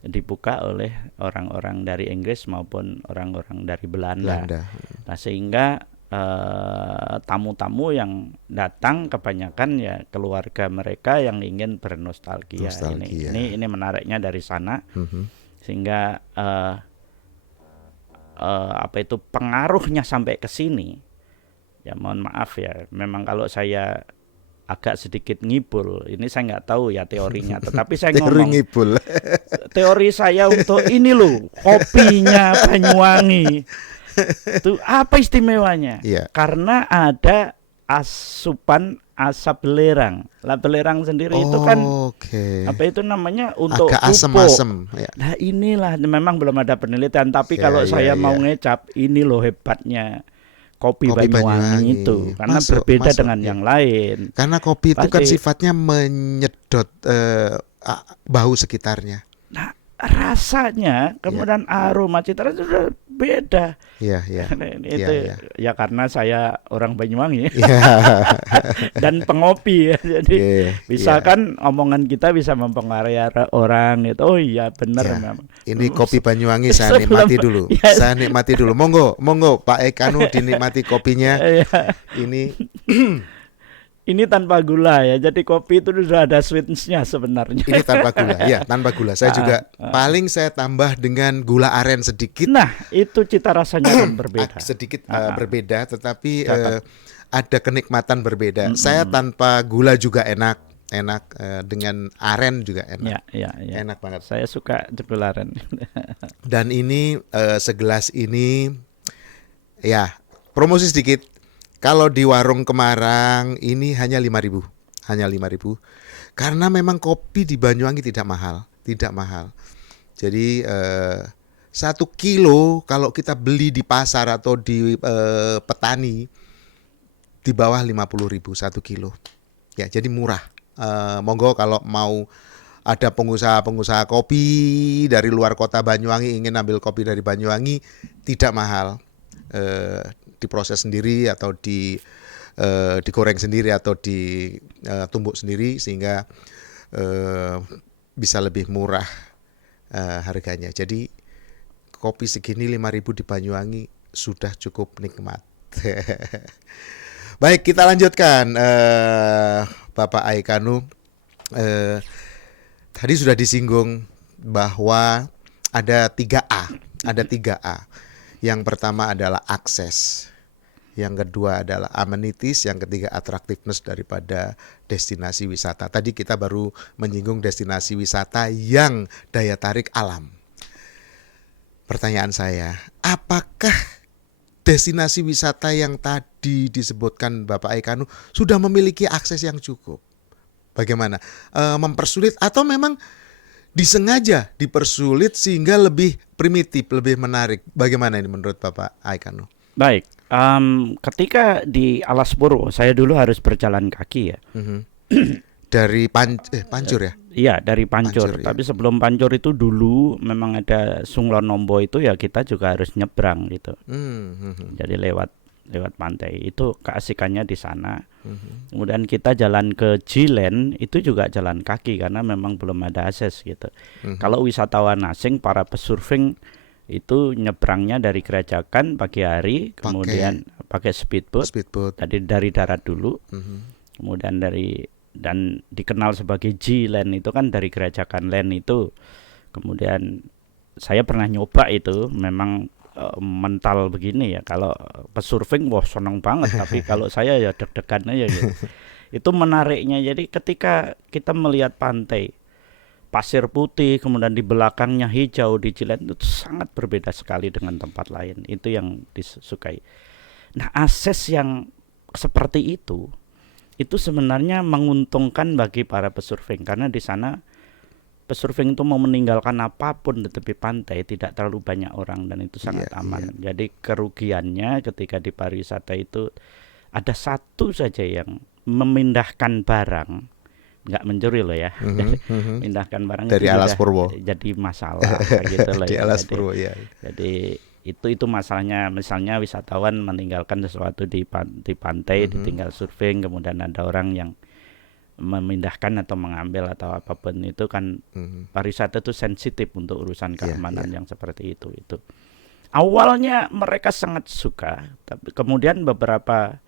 dibuka oleh orang-orang dari Inggris maupun orang-orang dari Belanda. Nah, sehingga tamu-tamu yang datang kebanyakan ya keluarga mereka yang ingin bernostalgia. Nostalgia. Ini menariknya dari sana, sehingga apa itu pengaruhnya sampai ke sini. Ya mohon maaf ya, memang kalau saya agak sedikit ngibul, ini saya nggak tahu ya teorinya, tetapi saya Teori ngomong ngibul. teori saya untuk ini loh, kopinya Banyuwangi. Itu apa istimewanya? Iya. Karena ada asupan asap belerang. Lah belerang sendiri itu kan Oke. apa itu namanya untuk Agak pupuk. asem-asem. Ya. Nah inilah memang belum ada penelitian, tapi Ya, kalau ya, saya ya. mau ngecap, ini loh hebatnya kopi Kopi Banyuwangi Banyuwangi. itu, karena Masuk, berbeda masuk, dengan ya. yang lain. Karena kopi itu kan Pasti. sifatnya menyedot bau sekitarnya. Nah rasanya, kemudian aroma citra itu sudah beda. Iya, iya. Itu ya karena saya orang Banyuwangi Iya. dan pengopi ya, jadi Iya, bisa iya. kan omongan kita bisa mempengaruhi orang itu. Oh iya benar Ya. memang. Ini kopi Banyuwangi saya Sebelum- nikmati dulu. ya. Saya nikmati dulu. Monggo Pak Aikanu dinikmati kopinya. Ya, Ini ini tanpa gula ya, jadi kopi itu sudah ada sweetness-nya sebenarnya. ini tanpa gula. Ya, tanpa gula. Saya juga paling saya tambah dengan gula aren sedikit. Nah itu cita rasanya akan berbeda. Sedikit berbeda, tetapi Dapat. ada kenikmatan berbeda. Saya tanpa gula juga enak dengan aren juga enak. Ya. Enak banget. Saya suka jepularen. Dan ini segelas ini ya promosi sedikit. Kalau di warung Kemarang ini hanya 5.000. Hanya 5.000. Karena memang kopi di Banyuwangi tidak mahal. Jadi 1 kilo kalau kita beli di pasar atau di petani di bawah 50.000 1 kilo. Ya, jadi murah. Monggo kalau mau ada pengusaha kopi dari luar kota Banyuwangi ingin ambil kopi dari Banyuwangi, tidak mahal. Diproses sendiri atau digoreng sendiri atau ditumbuk sendiri sehingga bisa lebih murah harganya. Jadi kopi segini 5.000 di Banyuwangi sudah cukup nikmat. Baik, kita lanjutkan Bapak Aikanu. Tadi sudah disinggung bahwa ada 3A, ada 3A. Yang pertama adalah akses, yang kedua adalah amenities, yang ketiga attractiveness daripada destinasi wisata. Tadi kita baru menyinggung destinasi wisata yang daya tarik alam. Pertanyaan saya, apakah destinasi wisata yang tadi disebutkan Bapak Aikanu sudah memiliki akses yang cukup? Bagaimana? Mempersulit atau memang disengaja dipersulit sehingga lebih primitif, lebih menarik? Bagaimana ini menurut Bapak Aikanu? Baik, ketika di Alas Purwo, saya dulu harus berjalan kaki ya. Dari Pancur ya? Iya, dari Pancur. Pancur, ya. Tapi sebelum Pancur itu dulu memang ada Sunglonombo itu ya, kita juga harus nyebrang gitu. Jadi lewat pantai. Itu keasikannya di sana. Kemudian kita jalan ke Jilen itu juga jalan kaki karena memang belum ada akses gitu. Kalau wisatawan asing, para pesurfing itu nyebrangnya dari Gerajakan pagi hari, kemudian pakai speedboat. Tadi dari darat dulu. Kemudian dan dikenal sebagai G-Land itu kan dari Gerajakan Land itu. Kemudian saya pernah nyoba itu, memang mental begini ya. Kalau pesurfing wah seneng banget, tapi kalau saya ya deg-degan aja gitu. Itu menariknya. Jadi ketika kita melihat pantai pasir putih, kemudian di belakangnya hijau di Jilen, itu sangat berbeda sekali dengan tempat lain. Itu yang disukai. Nah, akses yang seperti itu sebenarnya menguntungkan bagi para pesurfing karena di sana pesurfing itu mau meninggalkan apapun di tepi pantai tidak terlalu banyak orang dan itu sangat aman. Jadi kerugiannya ketika di pariwisata itu ada satu saja yang memindahkan barang, nggak mencuri loh ya, memindahkan barang dari Alas Purwo jadi masalah gitu loh. Di Alas Purwo ya. Jadi itu masalahnya, misalnya wisatawan meninggalkan sesuatu di pantai, ditinggal surfing, kemudian ada orang yang memindahkan atau mengambil atau apapun itu kan pariwisata itu sensitif untuk urusan keamanan yang seperti itu. Awalnya mereka sangat suka, tapi kemudian beberapa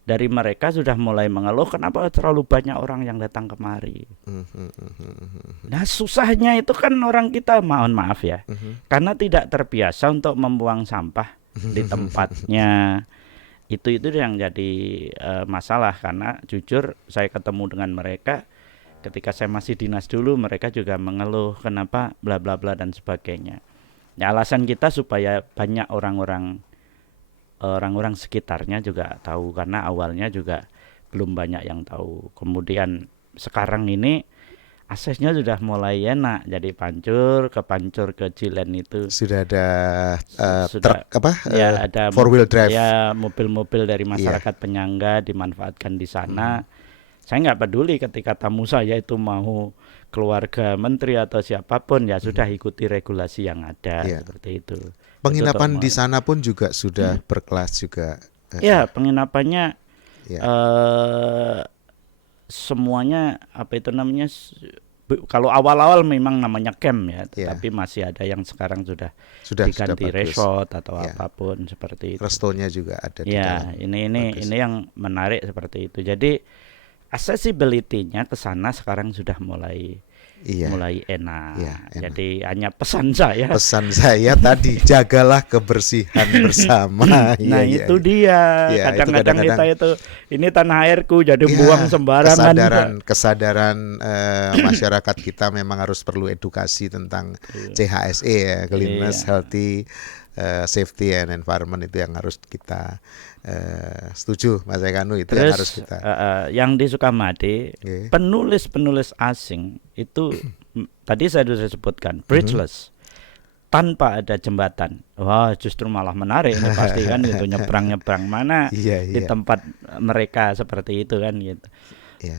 dari mereka sudah mulai mengeluh kenapa terlalu banyak orang yang datang kemari. Nah, susahnya itu kan orang kita, mohon maaf ya, karena tidak terbiasa untuk membuang sampah di tempatnya. Itu yang jadi masalah, karena jujur saya ketemu dengan mereka ketika saya masih dinas dulu, mereka juga mengeluh kenapa bla bla bla dan sebagainya. Ya, alasan kita supaya banyak orang-orang sekitarnya juga tahu, karena awalnya juga belum banyak yang tahu. Kemudian sekarang ini aksesnya sudah mulai enak, jadi Pancur ke Jilen itu sudah ada sudah, truk apa? Ya, ada 4-wheel drive. Ya, mobil-mobil dari masyarakat penyangga dimanfaatkan di sana. Saya nggak peduli ketika tamu saya itu mau keluarga menteri atau siapapun, ya sudah ikuti regulasi yang ada seperti itu. Penginapan di sana pun juga sudah berkelas juga. Ya, penginapannya semuanya apa itu namanya? Kalau awal-awal memang namanya camp ya, tapi masih ada yang sekarang sudah diganti resort atau apapun seperti itu. Restonya juga ada di dalam. Ini yang menarik seperti itu. Jadi accessibility-nya ke sana sekarang sudah mulai enak. Jadi hanya pesan saya tadi, jagalah kebersihan bersama. Nah, itu dia. Kadang-kadang kita itu ini tanah airku jadi buang sembarangan. Kesadaran masyarakat kita memang harus perlu edukasi tentang CHSE ya, cleanliness, healthy, safety and environment, itu yang harus kita setuju Mas Aikanu, itu yang harus kita. Yang di Sukamadi penulis asing itu tadi saya sudah sebutkan bridgeless, tanpa ada jembatan. Wah, justru malah menarik ini pasti kan gitu, nyebrang mana di tempat mereka seperti itu kan gitu.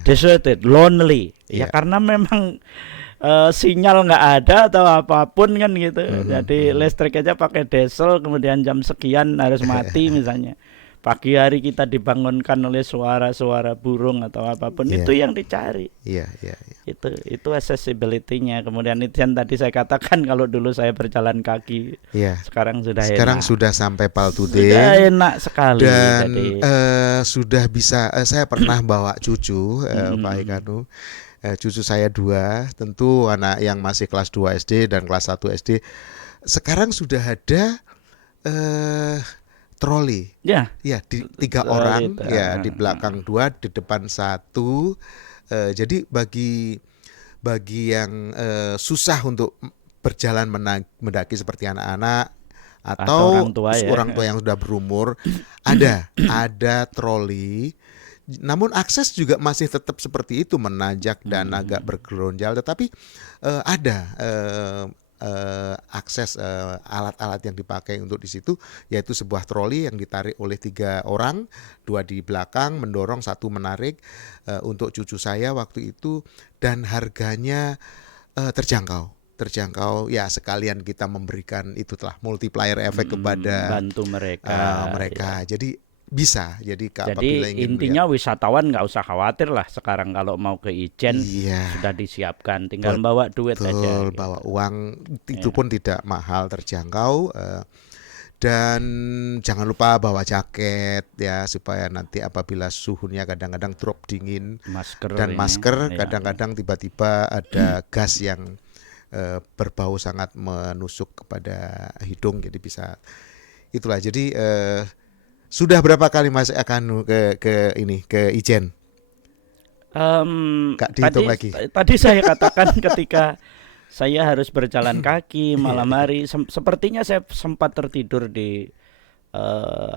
Deserted, lonely. Ya karena memang sinyal nggak ada atau apapun kan gitu. Jadi listrik aja pakai diesel, kemudian jam sekian harus mati misalnya. Pagi hari kita dibangunkan oleh suara-suara burung atau apapun, itu yang dicari. Itu accessibility-nya. Kemudian itu yang tadi saya katakan, kalau dulu saya berjalan kaki, sekarang sudah enak. Sudah sampai Paltude. Sudah enak sekali. Dan sudah bisa. Saya pernah bawa cucu Pak Aikanu. cucu saya 2, tentu anak yang masih kelas 2 SD dan kelas 1 SD. Sekarang sudah ada eh, troli. Ya, Ya, 3 soal orang, itu. ya di belakang 2, di depan 1. Jadi bagi yang susah untuk berjalan mendaki seperti anak-anak Atau orang atau tua ya. orang tua yang sudah berumur, ada troli. Namun akses juga masih tetap seperti itu, menanjak dan agak bergeronjal, tetapi ada akses alat-alat yang dipakai untuk di situ, yaitu sebuah troli yang ditarik oleh 3 orang, 2 di belakang mendorong, 1 menarik, untuk cucu saya waktu itu, dan harganya terjangkau ya, sekalian kita memberikan itu telah multiplier efek kepada Bantu mereka. mereka. Jadi bisa, jadi apabila Jadi ingin intinya melihat, wisatawan nggak usah khawatir lah sekarang kalau mau ke Ijen iya sudah disiapkan, tinggal bawa duit aja. betul, Gitu. bawa uang itu Ya. pun tidak mahal, terjangkau, dan jangan lupa bawa jaket ya, supaya nanti apabila suhunya kadang-kadang drop dingin, Masker dan ini. masker, Ya. kadang-kadang tiba-tiba ada gas yang berbau sangat menusuk kepada hidung, jadi bisa itulah. Jadi sudah berapa kali Mas akan ke Ijen? Kak dihitung lagi. Tadi saya katakan ketika saya harus berjalan kaki malam hari, sepertinya saya sempat tertidur di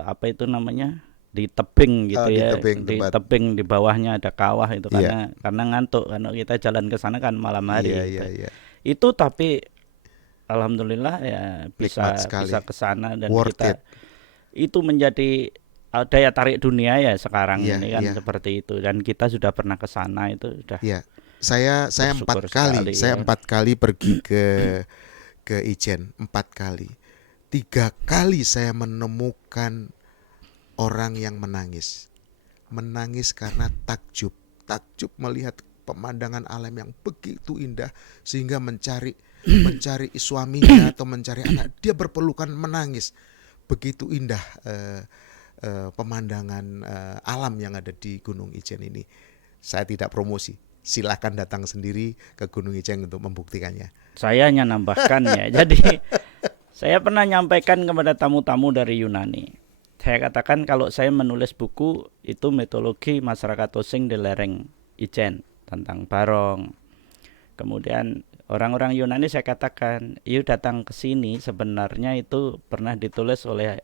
apa itu namanya, di tebing gitu Di ya, tebing di tempat. tebing, di bawahnya ada kawah itu, Iya, karena ngantuk, karena kita jalan ke sana kan malam iya, hari iya, gitu. iya. Itu tapi alhamdulillah ya Nikmat bisa sekali. ke sana, dan Worth kita it. itu menjadi daya tarik dunia ya sekarang Iya, ini kan, iya, seperti itu, dan kita sudah pernah ke sana, itu sudah iya. Saya bersyukur 4 kali, sekali saya ya. 4 kali pergi ke Ijen, 4 kali. 3 kali saya menemukan orang yang menangis karena takjub melihat pemandangan alam yang begitu indah, sehingga mencari suaminya atau mencari anak, dia berpelukan menangis. Begitu indah pemandangan alam yang ada di Gunung Ijen ini. Saya tidak promosi, silakan datang sendiri ke Gunung Ijen untuk membuktikannya. Saya hanya nambahkan ya. Jadi saya pernah nyampaikan kepada tamu-tamu dari Yunani. Saya katakan kalau saya menulis buku itu mitologi masyarakat Osing di lereng Ijen tentang Barong. Kemudian orang-orang Yunani saya katakan, yuk datang ke sini, sebenarnya itu pernah ditulis oleh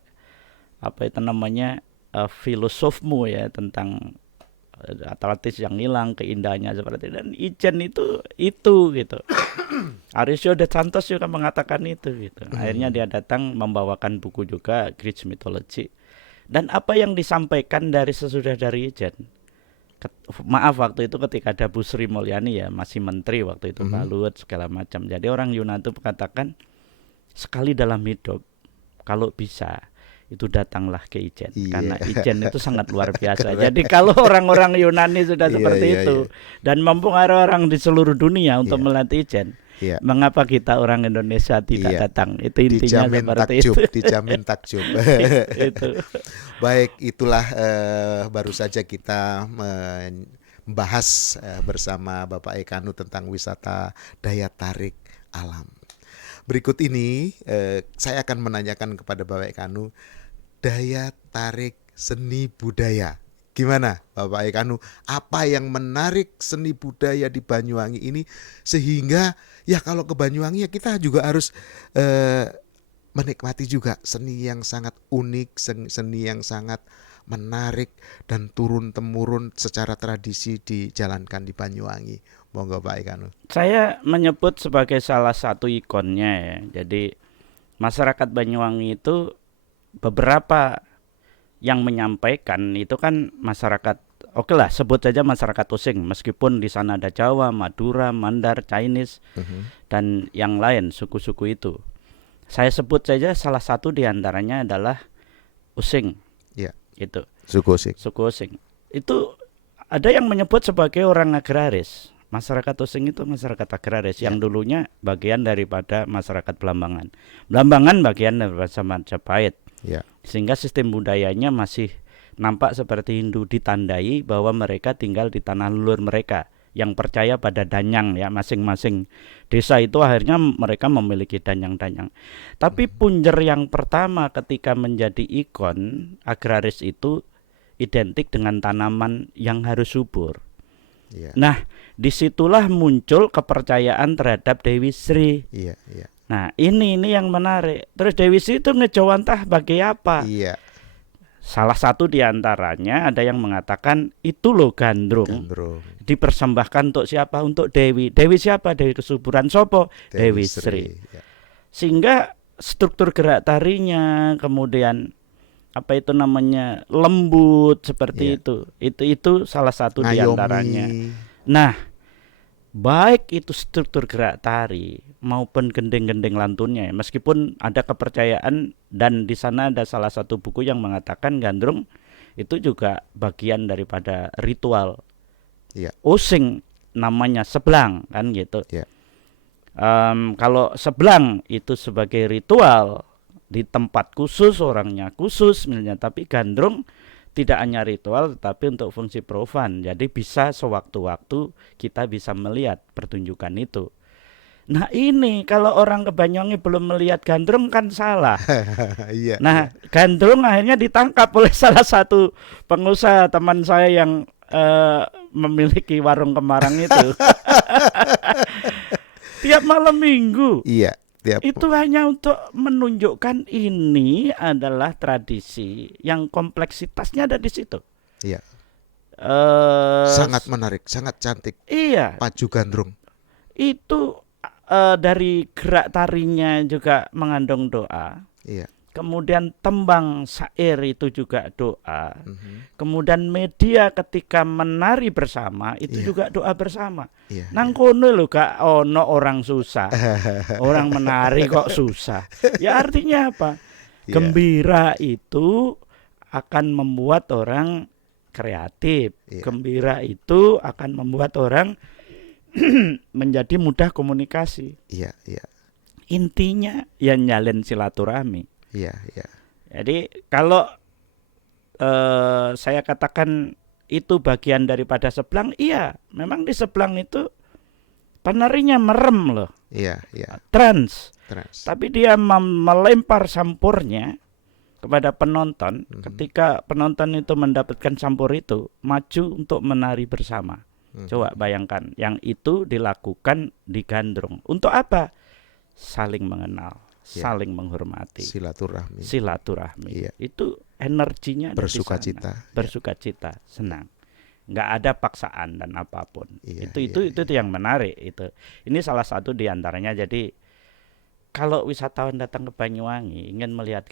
apa itu namanya, filosofmu ya, tentang Atlantis yang hilang, keindahannya seperti itu. Dan Ijen itu gitu. Arisio de Santos juga mengatakan itu gitu. Akhirnya dia datang membawakan buku juga, Greek Mythology. Dan apa yang disampaikan dari sesudah dari Ijen, maaf waktu itu ketika ada Bu Sri Mulyani ya, masih menteri waktu itu, Pak Luhut segala macam. Jadi orang Yunani itu mengatakan sekali dalam hidup kalau bisa itu datanglah ke Ijen, Iya. karena Ijen itu sangat luar biasa. Jadi kalau orang-orang Yunani sudah Iya, seperti iya, itu iya. dan mempengaruhi orang di seluruh dunia untuk Iya. melatih Ijen, Iya. mengapa kita orang Indonesia tidak Iya. datang? Itu intinya Dijamin seperti takjub, itu. dijamin takjub. Itu. Baik, itulah baru saja kita membahas bersama Bapak Ekanu tentang wisata daya tarik alam. Berikut ini saya akan menanyakan kepada Bapak Ekanu daya tarik seni budaya. Gimana Bapak Ekanu? Apa yang menarik seni budaya di Banyuwangi ini, sehingga ya kalau ke Banyuwangi ya kita juga harus menikmati juga seni yang sangat unik, seni yang sangat menarik dan turun-temurun secara tradisi dijalankan di Banyuwangi. Monggo Pak Ekanu. Saya menyebut sebagai salah satu ikonnya ya. Jadi masyarakat Banyuwangi itu beberapa yang menyampaikan itu kan masyarakat, oke lah sebut saja masyarakat Osing, meskipun di sana ada Jawa, Madura, Mandar, Chinese dan yang lain suku-suku itu. Saya sebut saja salah satu diantaranya adalah Osing. Ya. Itu Suku Osing. suku Osing. Itu ada yang menyebut sebagai orang agraris. Masyarakat Osing itu masyarakat agraris yang dulunya bagian daripada masyarakat Belambangan. Belambangan bagian daripada Majapahit. Ya. Sehingga sistem budayanya masih nampak seperti Hindu, ditandai bahwa mereka tinggal di tanah leluhur mereka, yang percaya pada danyang ya, masing-masing desa itu akhirnya mereka memiliki danyang-danyang. Tapi punjer yang pertama ketika menjadi ikon agraris itu identik dengan tanaman yang harus subur. Iya. Nah, disitulah muncul kepercayaan terhadap Dewi Sri. Iya, iya. Nah, ini yang menarik. Terus Dewi Sri itu ngejawantah bagi apa? Iya. Salah satu diantaranya ada yang mengatakan itu loh gandrung Gandrung. dipersembahkan untuk siapa? Untuk Dewi. Dewi siapa? Dewi kesuburan. Sopo? Dewi Sri. Sri. Ya. Sehingga struktur gerak tarinya, kemudian apa itu namanya, lembut seperti Iya. itu salah satu diantaranya. Ngayomi. Nah, baik itu struktur gerak tari maupun gending-gending lantunnya ya, meskipun ada kepercayaan dan di sana ada salah satu buku yang mengatakan gandrung itu juga bagian daripada ritual. Iya. Osing namanya seblang kan gitu. Iya. Kalau seblang itu sebagai ritual di tempat khusus, orangnya khusus misalnya, tapi gandrung tidak hanya ritual tetapi untuk fungsi profan. Jadi bisa sewaktu-waktu kita bisa melihat pertunjukan itu. Nah, ini kalau orang ke Banyuwangi belum melihat gandrung kan salah. Iya. Nah, gandrung akhirnya ditangkap oleh salah satu pengusaha teman saya yang memiliki warung Kemarang itu. Tiap malam minggu. Iya. Itu hanya untuk menunjukkan ini adalah tradisi yang kompleksitasnya ada di situ. Iya. Eh, Sangat menarik, sangat cantik. Iya, Paju gandrung. itu dari gerak tarinya juga mengandung doa. Iya. Kemudian tembang syair itu juga doa. Mhm. Kemudian media ketika menari bersama itu Iya. juga doa bersama. Iya. Nang kono lho gak ono orang susah. Orang menari kok susah. Ya artinya apa? Iya. Gembira itu akan membuat orang kreatif. Iya. Gembira itu akan membuat orang menjadi mudah komunikasi. Iya. Iya. Intinya ya nyalin silaturahmi. Iya. Iya. Jadi kalau saya katakan itu bagian daripada seblang, iya, memang di seblang itu penarinya merem loh, Iya. Iya. trance. Trans. Tapi dia melempar sampurnya kepada penonton. Ketika penonton itu mendapatkan sampur itu, maju untuk menari bersama. Coba bayangkan, yang itu dilakukan di gandrung. Untuk apa? Saling mengenal, saling menghormati, Silaturahmi. silaturahmi. Iya. Itu energinya ada di sana. Bersukacita. Bersukacita, senang. Nggak ada paksaan dan apapun. Iya, Itu yang menarik itu. Ini salah satu diantaranya. Jadi kalau wisatawan datang ke Banyuwangi ingin melihat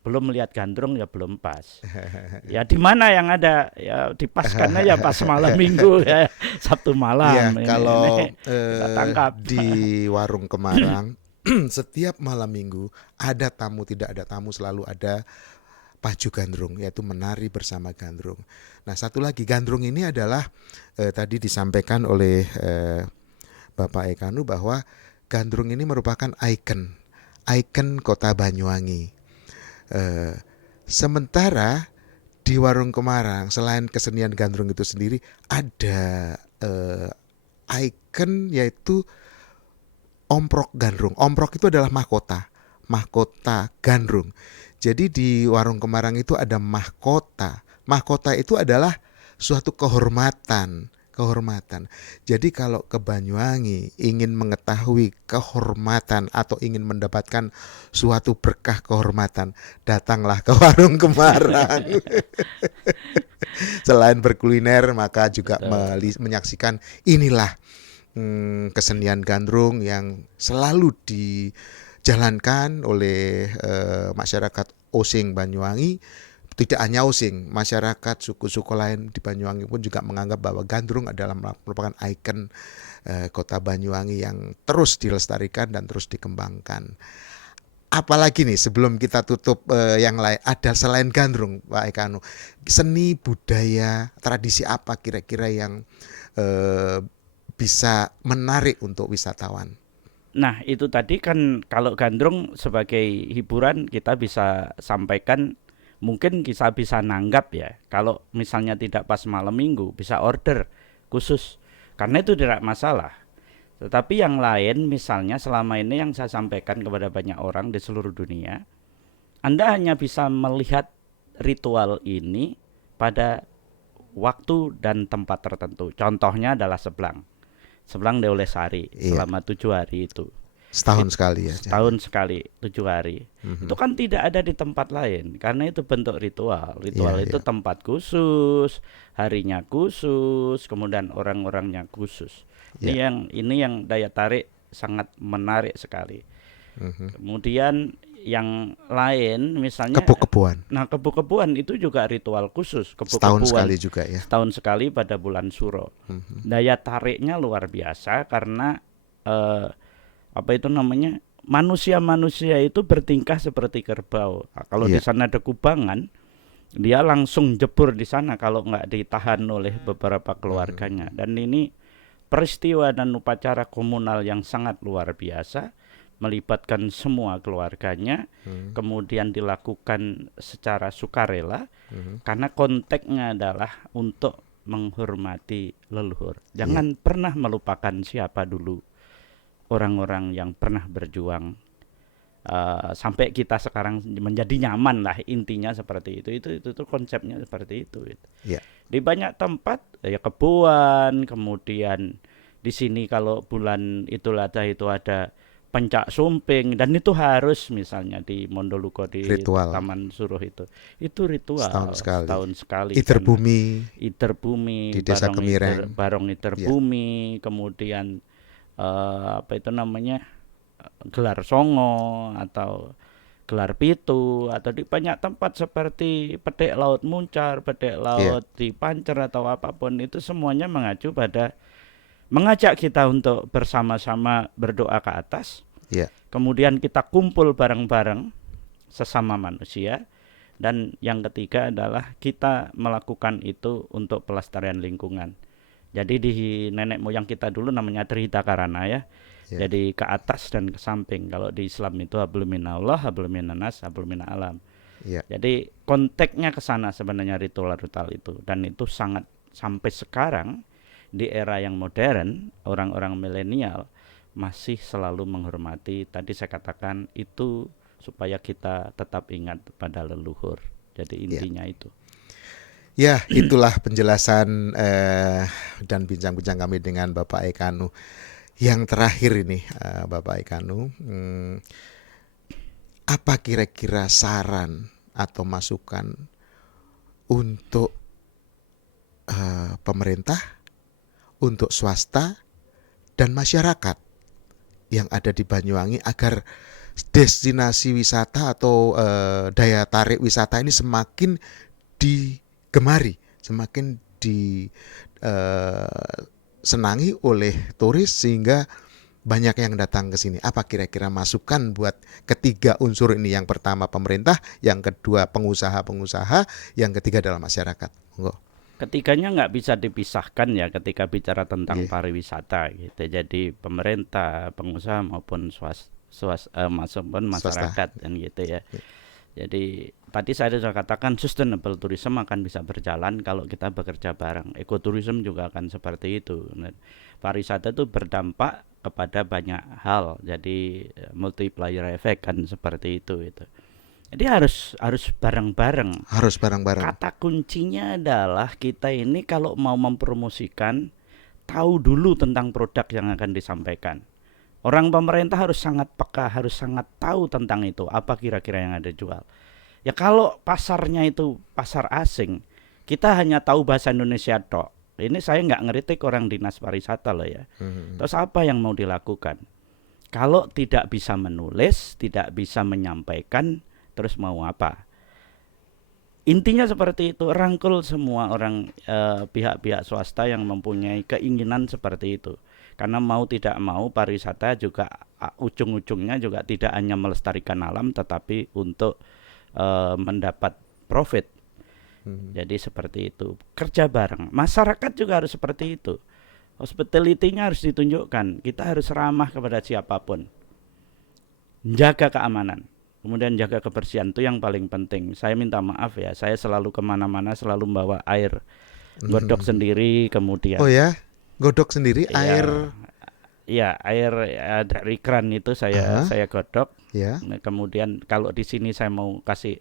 belum melihat gandrung ya belum pas. Ya di mana yang ada ya dipaskan aja pas malam minggu ya, Sabtu malam. Iya, Ini kalau kita tangkap. di warung Kemarang setiap malam minggu ada tamu tidak ada tamu selalu ada paju gandrung, yaitu menari bersama gandrung. Nah, satu lagi gandrung ini adalah tadi disampaikan oleh Bapak Ekanu bahwa gandrung ini merupakan ikon kota Banyuwangi. Sementara di warung Kemarang selain kesenian gandrung itu sendiri ada ikon yaitu omprok gandrung. Omprok itu adalah mahkota gandrung. Jadi di warung Kemarang itu ada mahkota. Mahkota itu adalah suatu kehormatan. Jadi kalau ke Banyuwangi ingin mengetahui kehormatan atau ingin mendapatkan suatu berkah kehormatan, datanglah ke warung Kemarang. Selain berkuliner, maka juga menyaksikan inilah kesenian gandrung yang selalu dijalankan oleh masyarakat Osing Banyuwangi. Tidak hanya Osing, masyarakat suku-suku lain di Banyuwangi pun juga menganggap bahwa gandrung adalah merupakan ikon kota Banyuwangi yang terus dilestarikan dan terus dikembangkan. Apalagi nih sebelum kita tutup yang lain, ada selain gandrung Pak Ekanu, seni budaya tradisi apa kira-kira yang bisa menarik untuk wisatawan? Nah, itu tadi kan kalau gandrung sebagai hiburan kita bisa sampaikan, mungkin kita bisa nanggap ya. Kalau misalnya tidak pas malam minggu bisa order khusus. karena itu tidak masalah. Tetapi yang lain, misalnya selama ini yang saya sampaikan kepada banyak orang di seluruh dunia, Anda hanya bisa melihat ritual ini pada waktu dan tempat tertentu. Contohnya adalah Seblang. Seblang Deolesari Iya. selama 7 hari itu. Setahun sekali ya. Setahun sekali 7 hari. Itu kan tidak ada di tempat lain karena itu bentuk ritual. Ritual Iya, itu iya. tempat khusus, harinya khusus, kemudian orang-orangnya khusus. Iya. Ini yang daya tarik sangat menarik sekali. Kemudian yang lain misalnya, Kebu-kebuan. nah kebu-kebuan itu juga ritual khusus. Setahun Kebu-kebuan sekali juga ya. setahun sekali pada bulan Suro. Daya tariknya luar biasa karena eh, apa itu namanya, manusia-manusia itu bertingkah seperti kerbau. Nah, kalau di Iya. sana ada kubangan, dia langsung jebur di sana kalau nggak ditahan oleh beberapa keluarganya. Dan ini peristiwa dan upacara komunal yang sangat luar biasa, melibatkan semua keluarganya, kemudian dilakukan secara sukarela, karena konteksnya adalah untuk menghormati leluhur. Jangan pernah melupakan siapa dulu orang-orang yang pernah berjuang sampai kita sekarang menjadi nyaman lah, intinya seperti itu. Itu konsepnya seperti itu. Iya. Di banyak tempat ya kebuan, kemudian di sini kalau bulan Idul Adha itu ada pencak sumping, dan itu harus misalnya di Mondoluko di Ritual. Taman Suruh itu ritual Setahun sekali. sekali. Iter karena bumi Iter bumi, di Desa Kemireng. barong iter Iya. bumi, kemudian apa itu namanya, gelar songo atau gelar pitu, atau di banyak tempat seperti pedek laut muncar, pedek laut di Pancer atau apapun, itu semuanya mengacu pada mengajak kita untuk bersama-sama berdoa ke atas. Iya. Kemudian kita kumpul bareng-bareng sesama manusia, dan yang ketiga adalah kita melakukan itu untuk pelestarian lingkungan. Jadi di nenek moyang kita dulu namanya Trihita Karana ya. Ya. Jadi ke atas dan ke samping. Kalau di Islam itu hablum minallah, hablum minanas, hablum minal alam. Ya. Jadi konteksnya ke sana sebenarnya ritual-ritual itu, dan itu sangat sampai sekarang di era yang modern, orang-orang milenial masih selalu menghormati. Tadi saya katakan itu supaya kita tetap ingat pada leluhur. Jadi intinya itu. Ya, itulah penjelasan dan bincang-bincang kami dengan Bapak Ekanu. Yang terakhir ini, Bapak Ekanu, apa kira-kira saran atau masukan untuk pemerintah, untuk swasta, dan masyarakat yang ada di Banyuwangi agar destinasi wisata atau daya tarik wisata ini semakin digemari, semakin disenangi oleh turis sehingga banyak yang datang ke sini. Apa kira-kira masukan buat ketiga unsur ini? Yang pertama pemerintah, yang kedua pengusaha-pengusaha, yang ketiga adalah masyarakat. Monggo. Ketiganya nggak bisa dipisahkan ya ketika bicara tentang pariwisata gitu. Jadi pemerintah, pengusaha maupun masyarakat dan gitu ya. Jadi tadi saya sudah katakan sustainable tourism akan bisa berjalan kalau kita bekerja bareng. Ekoturism juga akan seperti itu. Pariwisata itu berdampak kepada banyak hal. Jadi multiplier effect kan seperti itu itu. Jadi harus bareng-bareng. Harus bareng-bareng. Kata kuncinya adalah kita ini kalau mau mempromosikan, tahu dulu tentang produk yang akan disampaikan. Orang pemerintah harus sangat peka, harus sangat tahu tentang itu, apa kira-kira yang ada jual. Ya kalau pasarnya itu pasar asing, kita hanya tahu bahasa Indonesia tok. Ini saya nggak ngeritik orang dinas pariwisata loh ya. Terus apa yang mau dilakukan? Kalau tidak bisa menulis, tidak bisa menyampaikan, terus mau apa? Intinya seperti itu, rangkul semua orang, pihak-pihak swasta yang mempunyai keinginan seperti itu. Karena mau tidak mau pariwisata juga ujung-ujungnya juga tidak hanya melestarikan alam, tetapi untuk mendapat profit. Jadi seperti itu, kerja bareng. Masyarakat juga harus seperti itu. Hospitality-nya harus ditunjukkan. Kita harus ramah kepada siapapun. Jaga keamanan. Kemudian jaga kebersihan, itu yang paling penting. Saya minta maaf ya, saya selalu kemana-mana selalu membawa air godok sendiri, kemudian Oh ya? godok sendiri air. Ya, air dari keran itu Aha, saya godok. ya. Nah, kemudian kalau di sini saya mau kasih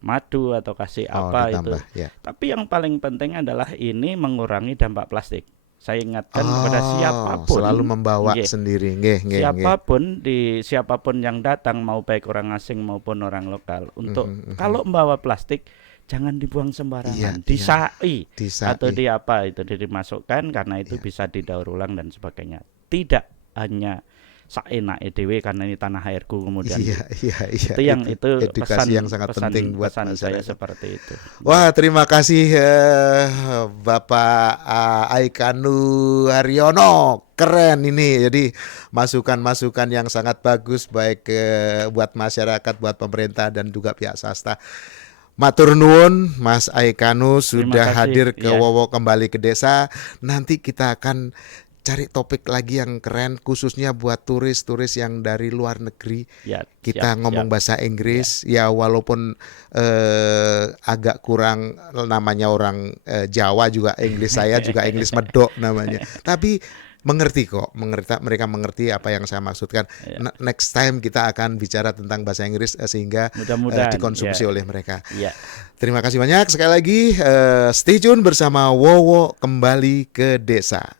madu atau kasih Oh, apa ditambah itu. ya. Tapi yang paling penting adalah ini mengurangi dampak plastik. Saya ingatkan kepada Oh, selalu siapapun, membawa nggih, sendiri. Nggih, nggih, nggih. siapapun yang datang mau baik orang asing maupun orang lokal untuk Mhm, mhm. kalau membawa plastik jangan dibuang Iya, sembarangan, iya. disai atau Disai. di apa itu dimasukkan karena itu Ya. bisa didaur ulang dan sebagainya. Tidak hanya saenake dhewe karena ini tanah airku kemudian Iya, iya, iya. itu yang itu Edukasi yang sangat penting buat pesan saya masyarakat. seperti itu. Wah, terima kasih Bapak Aikanu Haryono. Keren ini. Jadi masukan-masukan yang sangat bagus baik buat masyarakat, buat pemerintah dan juga pihak swasta. Matur nuwun Mas Aikanu Terima sudah kasih hadir ke ya. Wowo Kembali ke Desa. Nanti kita akan cari topik lagi yang keren khususnya buat turis-turis yang dari luar negeri. Ya, Kita siap, ngomong siap. bahasa Inggris ya walaupun agak kurang namanya orang Jawa juga Inggris saya juga Inggris medok namanya. Tapi mengerti kok, mereka mengerti apa yang saya maksudkan. Ya, Next time kita akan bicara tentang bahasa Inggris sehingga mudah-mudahan dikonsumsi ya. oleh mereka. Ya. Terima kasih banyak sekali lagi. Stay tune bersama Wowo Kembali ke Desa.